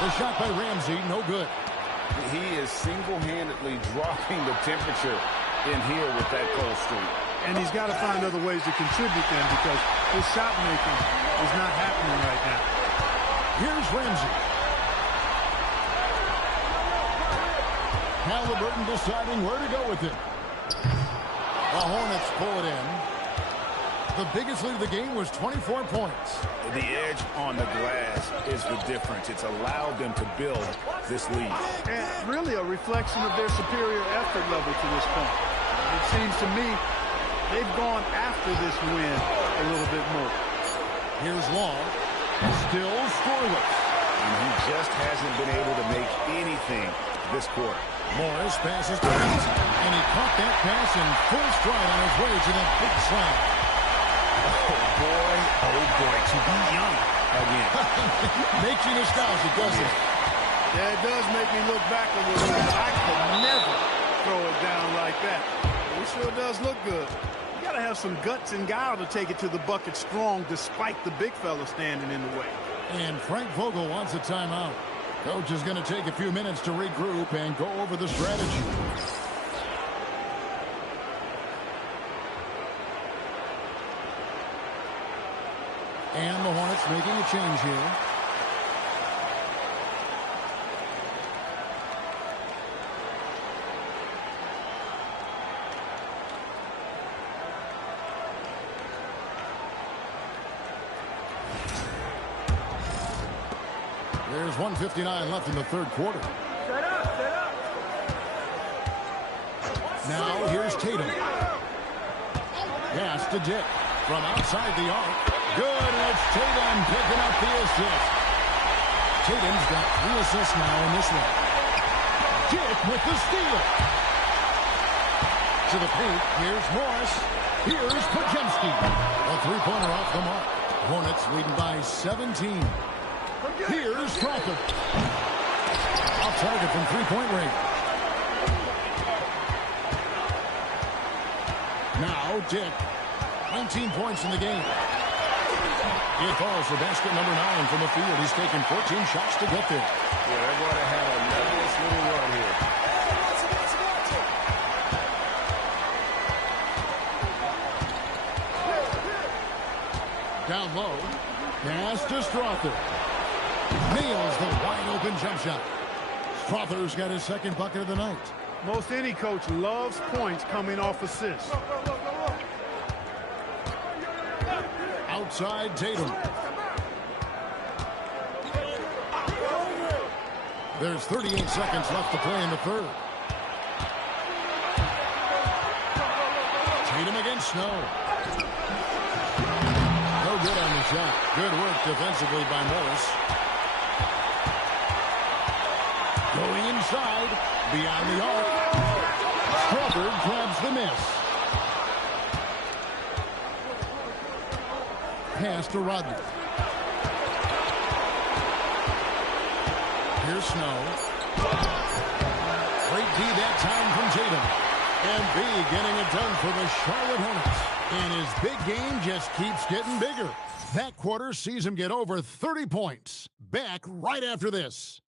The shot by Ramsey, no good. He is single-handedly dropping the temperature in here with that cold streak. And he's got to find other ways to contribute then, because his shot making is not happening right now. Here's Ramsey. Halliburton deciding where to go with it. The Hornets pull it in. The biggest lead of the game was 24 points. The edge on the glass is the difference. It's allowed them to build this lead. And really a reflection of their superior effort level to this point. It seems to me they've gone after this win a little bit more. Here's Long. Still scoreless. And he just hasn't been able to make anything this quarter. Morris passes to Ramsey, and he caught that pass in full stride on his way to that big slam. Oh boy, to be young again. Makes you nostalgic, doesn't it? Yeah, it does make me look back a little bit. I could never throw it down like that. It sure does look good. You got to have some guts and guile to take it to the bucket strong despite the big fella standing in the way. And Frank Vogel wants a timeout. Coach is going to take a few minutes to regroup and go over the strategy. And the Hornets making a change here. There's 1:59 left in the third quarter. Set up. Now here's Tatum. Pass to Dick from outside the arc. Good, and it's Tatum picking up the assist. Tatum's got 3 assists now in this one. Dick with the steal. To the paint, here's Morris. Here's Podziemski. A 3-pointer off the mark. Hornets leading by 17. Here's Crawford. Off target from 3-point range. Now Dick. 19 points in the game. It falls for basket number 9 from the field. He's taken 14 shots to get there. Yeah, they're going to have a nice little run here. Down low. Pass to Strother. Nails the wide-open jump shot. Strother's got his 2nd bucket of the night. Most any coach loves points coming off assists. Outside Tatum. There's 38 seconds left to play in the third. Tatum against Snow. No good on the shot. Good work defensively by Morris. Going inside, beyond the arc. Crawford grabs the miss. Pass to Rodney. Here's Snow. Great D that time from Tatum. And B getting it done for the Charlotte Hornets. And his big game just keeps getting bigger. That quarter sees him get over 30 points. Back right after this.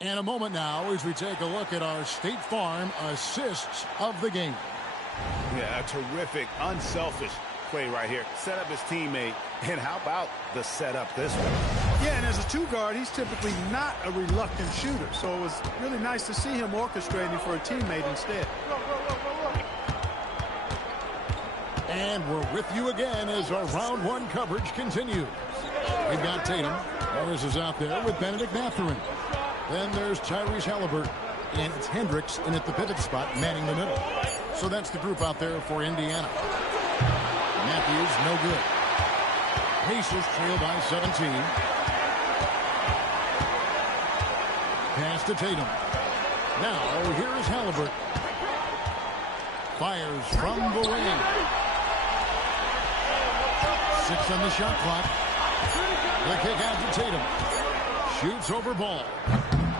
And a moment now as we take a look at our State Farm assists of the game. Yeah, a terrific, unselfish play right here. Set up his teammate. And how about the setup this way? Yeah, and as a two guard, he's typically not a reluctant shooter. So it was really nice to see him orchestrating for a teammate instead. And we're with you again as our round one coverage continues. We've got Tatum. Morris is out there with Benedict Mathurin. Then there's Tyrese Halliburton. And it's Hendricks in at the pivot spot, manning the middle. So that's the group out there for Indiana. Matthews, no good. Pacers trail by 17. Pass to Tatum. Now, here is Halliburton. Fires from the wing. 6 on the shot clock. The kick out to Tatum. Shoots over ball.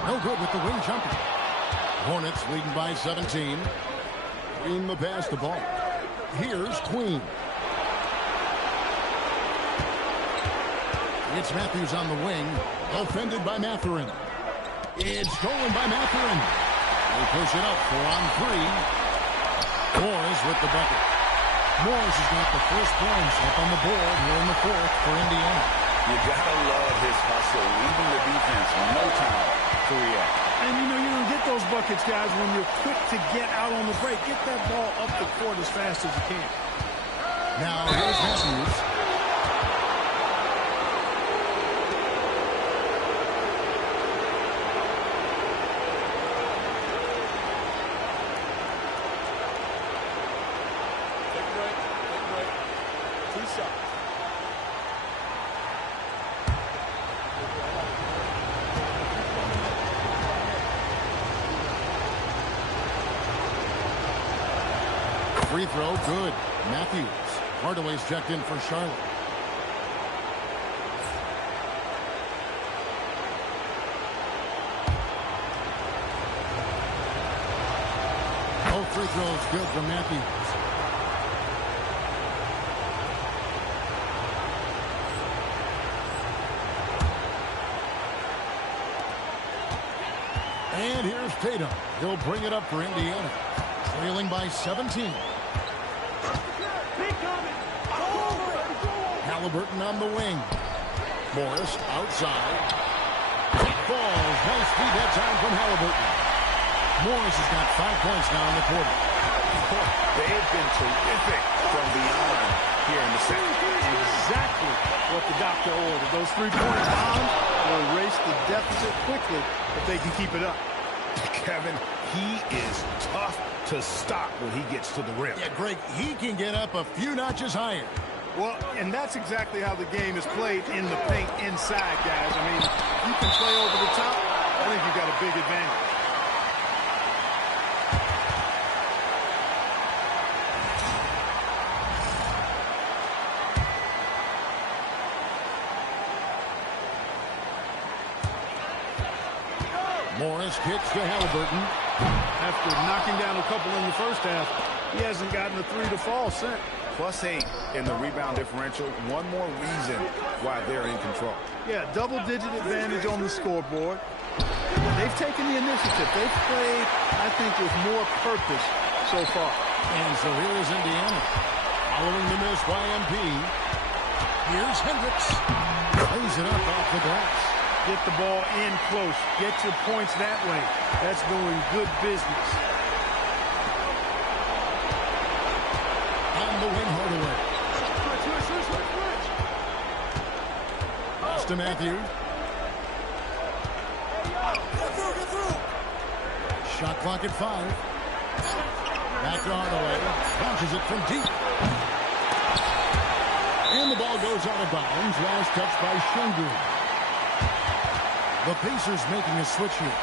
No good with the wing jumper. Hornets leading by 17. Green the pass the ball. Here's Queen. It's Matthews on the wing. Offended by Mathurin. It's stolen by Mathurin. They push it up 4 on 3. Morris with the bucket. Morris has got the first points up on the board here in the fourth for Indiana. You gotta love his hustle, leaving the defense no time to react. And you know you're gonna get those buckets, guys, when you're quick to get out on the break. Get that ball up the court as fast as you can. Now here's Matthews. Free throw, good. Matthews. Hardaway's checked in for Charlotte. Both free throws good from Matthews. And here's Tatum. He'll bring it up for Indiana. Trailing by 17. Halliburton on the wing. Morris outside. Falls. Nice feed that time from Halliburton. Morris has got 5 points now in the quarter. They have been terrific from beyond here in the second. Exactly what the doctor ordered. Those 3-point bombs will erase the deficit quickly if they can keep it up. Kevin, he is tough to stop when he gets to the rim. Yeah, Greg, he can get up a few notches higher. Well, and that's exactly how the game is played in the paint inside, guys. I mean, you can play over the top. I think you've got a big advantage. Morris kicks to Halliburton. After knocking down a couple in the first half, he hasn't gotten a 3 to fall since. +8 in the rebound differential. One more reason why they're in control. Yeah, double-digit advantage on the scoreboard. They've taken the initiative. They've played, I think, with more purpose so far. And so here is Indiana. Following the miss by MP. Here's Hendricks. Plays it up off the glass. Get the ball in close. Get your points that way. That's doing good business. On the wing, Hardaway. Pass to Matthews. Get through. Shot clock at 5. Back to Hardaway. Launches it from deep. And the ball goes out of bounds. Last touch by Şengün. The Pacers making a switch here.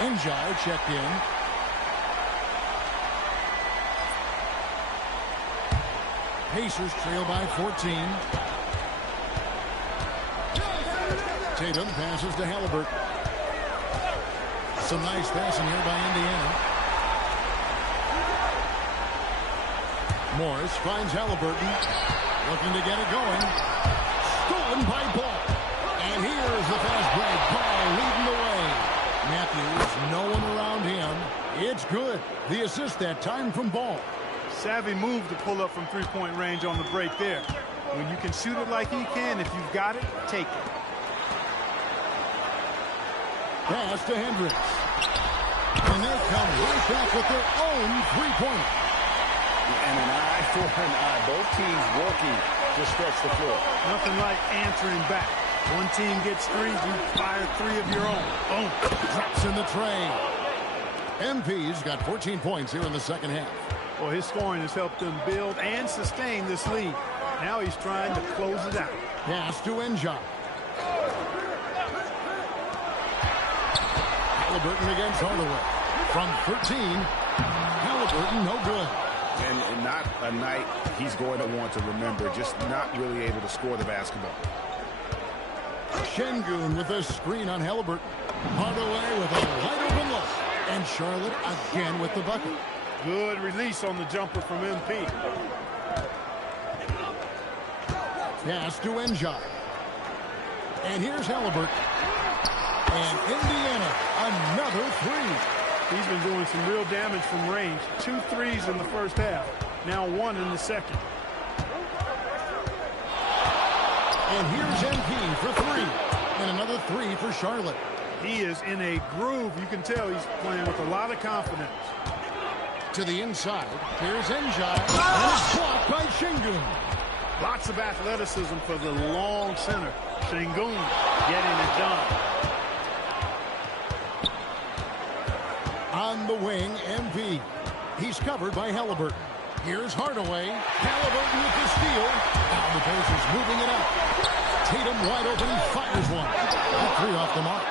Njai checked in. Pacers trail by 14. Tatum passes to Halliburton. Some nice passing here by Indiana. Morris finds Halliburton. Looking to get it going. Stolen by Ball. And here's the fast break. Ball leading the way. Matthews, no one around him. It's good. The assist that time from Ball. Savvy move to pull up from three-point range on the break there. When you can shoot it like he can, if you've got it, take it. Pass to Hendricks. And they come right back with their own three-pointer. And an eye for an eye. Both teams working to stretch the floor. Nothing like answering back. One team gets three, you fire three of your own. Boom. Drops in the tray. MP's got 14 points here in the second half. Well, his scoring has helped them build and sustain this lead. Now he's trying to close it out. Pass to Enja. Halliburton against Hardaway. From 13, Halliburton no good. And not a night he's going to want to remember. Just not really able to score the basketball. Şengün with a screen on Halliburton. Hardaway with a wide open look. And Charlotte again with the bucket. Good release on the jumper from MP. Pass to Enja. And here's Halliburton. And Indiana, another three. He's been doing some real damage from range. 2 threes in the first half. Now 1 in the second. And here's MP for 3. And another 3 for Charlotte. He is in a groove. You can tell he's playing with a lot of confidence. To the inside. Here's Enja. And it's blocked by Şengün. Lots of athleticism for the long center. Şengün getting it done. On the wing, MP. He's covered by Halliburton. Here's Hardaway. Halliburton with the steal. Now the Pacers moving it up. Tatum wide open. He fires one. A 3 off the mark.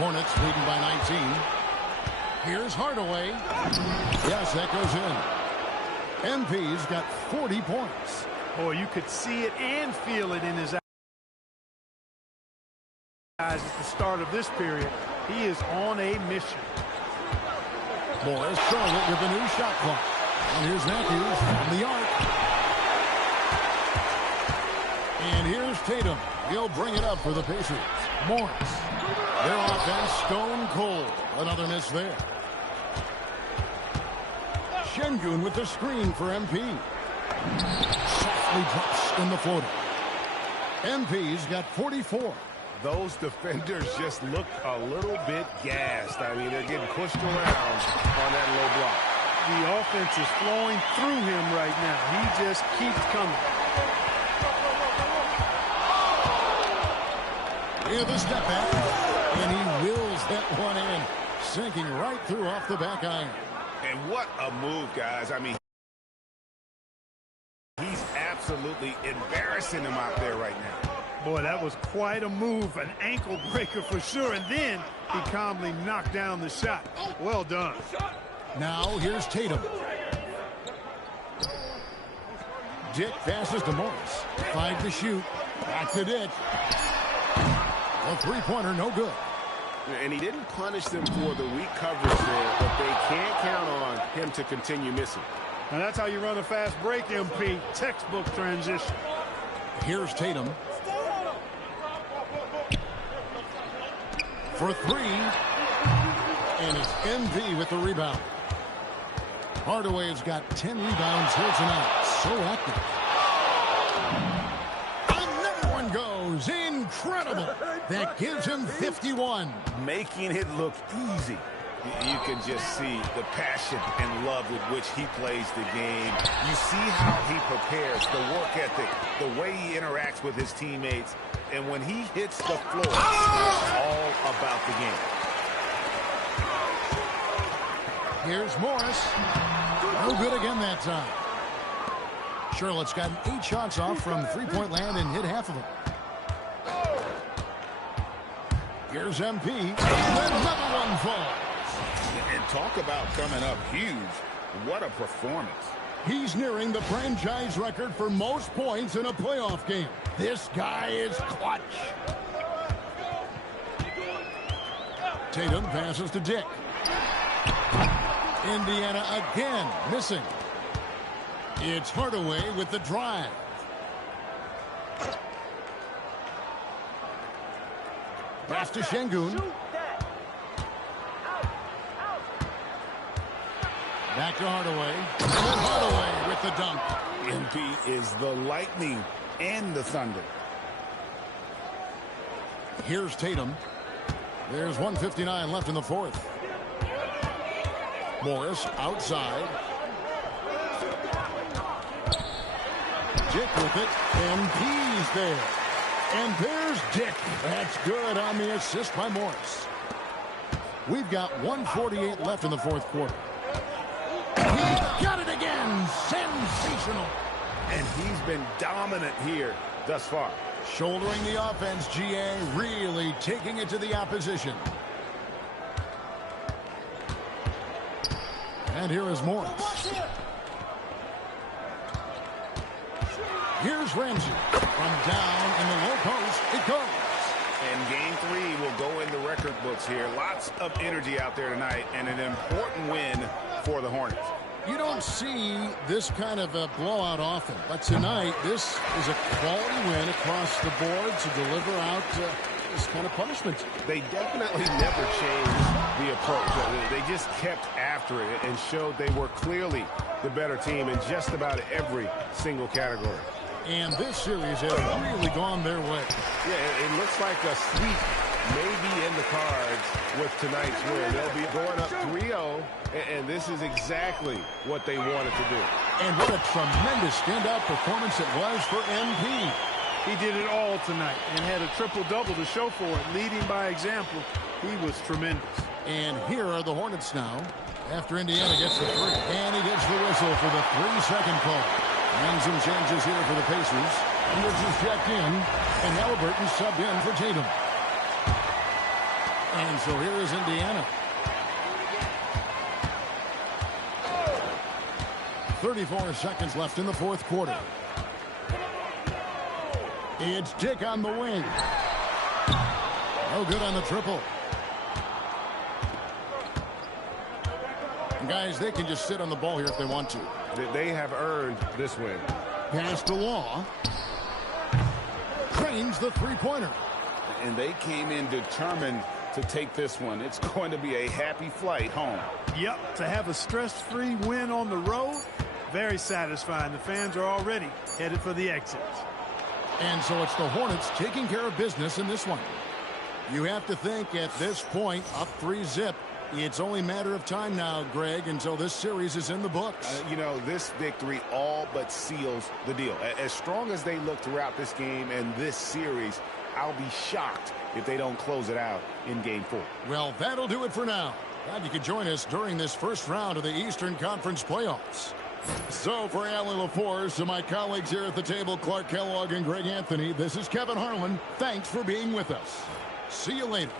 Hornets leading by 19. Here's Hardaway. Yes, that goes in. MP's got 40 points. Boy, you could see it and feel it in his eyes at the start of this period. He is on a mission. Morris Charlotte with a new shot clock. And here's Matthews from the arc. And here's Tatum. He'll bring it up for the Pacers. Morris. Their offense stone cold. Another miss there. Şengün with the screen for MP. Softly drops in the floater. MP's got 44. Those defenders just look a little bit gassed. I mean, they're getting pushed around on that low block. The offense is flowing through him right now. He just keeps coming. With a step back, and he wills that one in, sinking right through off the back iron. And what a move, guys. I mean, he's absolutely embarrassing him out there right now. Boy, that was quite a move, an ankle breaker for sure, and then he calmly knocked down the shot. Well done. Now here's Tatum. Dick passes to Morris. 5 to shoot. Back to Dick. A three-pointer, no good. And he didn't punish them for the weak coverage there, but they can't count on him to continue missing. And that's how you run a fast break, MP. Textbook transition. Here's Tatum. For 3. And it's MP with the rebound. Hardaway has got 10 rebounds here tonight. So active. Another one goes. Incredible. That gives him 51. Making it look easy. You can just see the passion and love with which he plays the game. You see how he prepares, the work ethic, the way he interacts with his teammates. And when he hits the floor, it's all about the game. Here's Morris. No good again that time. Charlotte's gotten 8 shots off from three-point land and hit half of them. Here's MP. And another one falls. And talk about coming up huge. What a performance. He's nearing the franchise record for most points in a playoff game. This guy is clutch. Tatum passes to Dick. Indiana again missing. It's Hardaway with the drive. Pass to Şengün. Back to Hardaway. And then Hardaway with the dunk. MP is the lightning and the thunder. Here's Tatum. There's 1:59 left in the fourth. Morris outside. Dick with it. MP's there. And there's Dick. That's good on the assist by Morris. We've got 1:48 left in the fourth quarter. He got it again. Sensational. And he's been dominant here thus far. Shouldering the offense, GA, really taking it to the opposition. And here is Morris. Here's Ramsey. From down in the low post, it goes. And game 3 will go in the record books here. Lots of energy out there tonight, and an important win for the Hornets. You don't see this kind of a blowout often, but tonight this is a quality win across the board to deliver out this kind of punishment. They definitely never changed the approach. They just kept after it and showed they were clearly the better team in just about every single category. And this series has really gone their way. Yeah, it looks like a sweep maybe in the cards with tonight's win. They'll be going up 3-0, and this is exactly what they wanted to do. And what a tremendous standout performance it was for MP. He did it all tonight and had a triple-double to show for it. Leading by example, he was tremendous. And here are the Hornets now after Indiana gets the three. And he gets the whistle for the 3-second call. And some changes here for the Pacers. Edwards is checked in, and Halliburton subbed in for Tatum. And so here is Indiana. 34 seconds left in the fourth quarter. It's Dick on the wing. No good on the triple. And guys, they can just sit on the ball here if they want to. They have earned this win. Pass to Law. Drains the three-pointer. And they came in determined to take this one. It's going to be a happy flight home. Yep, to have a stress-free win on the road, very satisfying. The fans are already headed for the exits. And so it's the Hornets taking care of business in this one. You have to think at this point, up 3-zip, it's only a matter of time now, Greg, until this series is in the books. You know, this victory all but seals the deal. As strong as they look throughout this game and this series, I'll be shocked if they don't close it out in Game 4. Well, that'll do it for now. Glad you could join us during this first round of the Eastern Conference playoffs. So for Allie LaForce, to my colleagues here at the table, Clark Kellogg and Greg Anthony, this is Kevin Harlan. Thanks for being with us. See you later.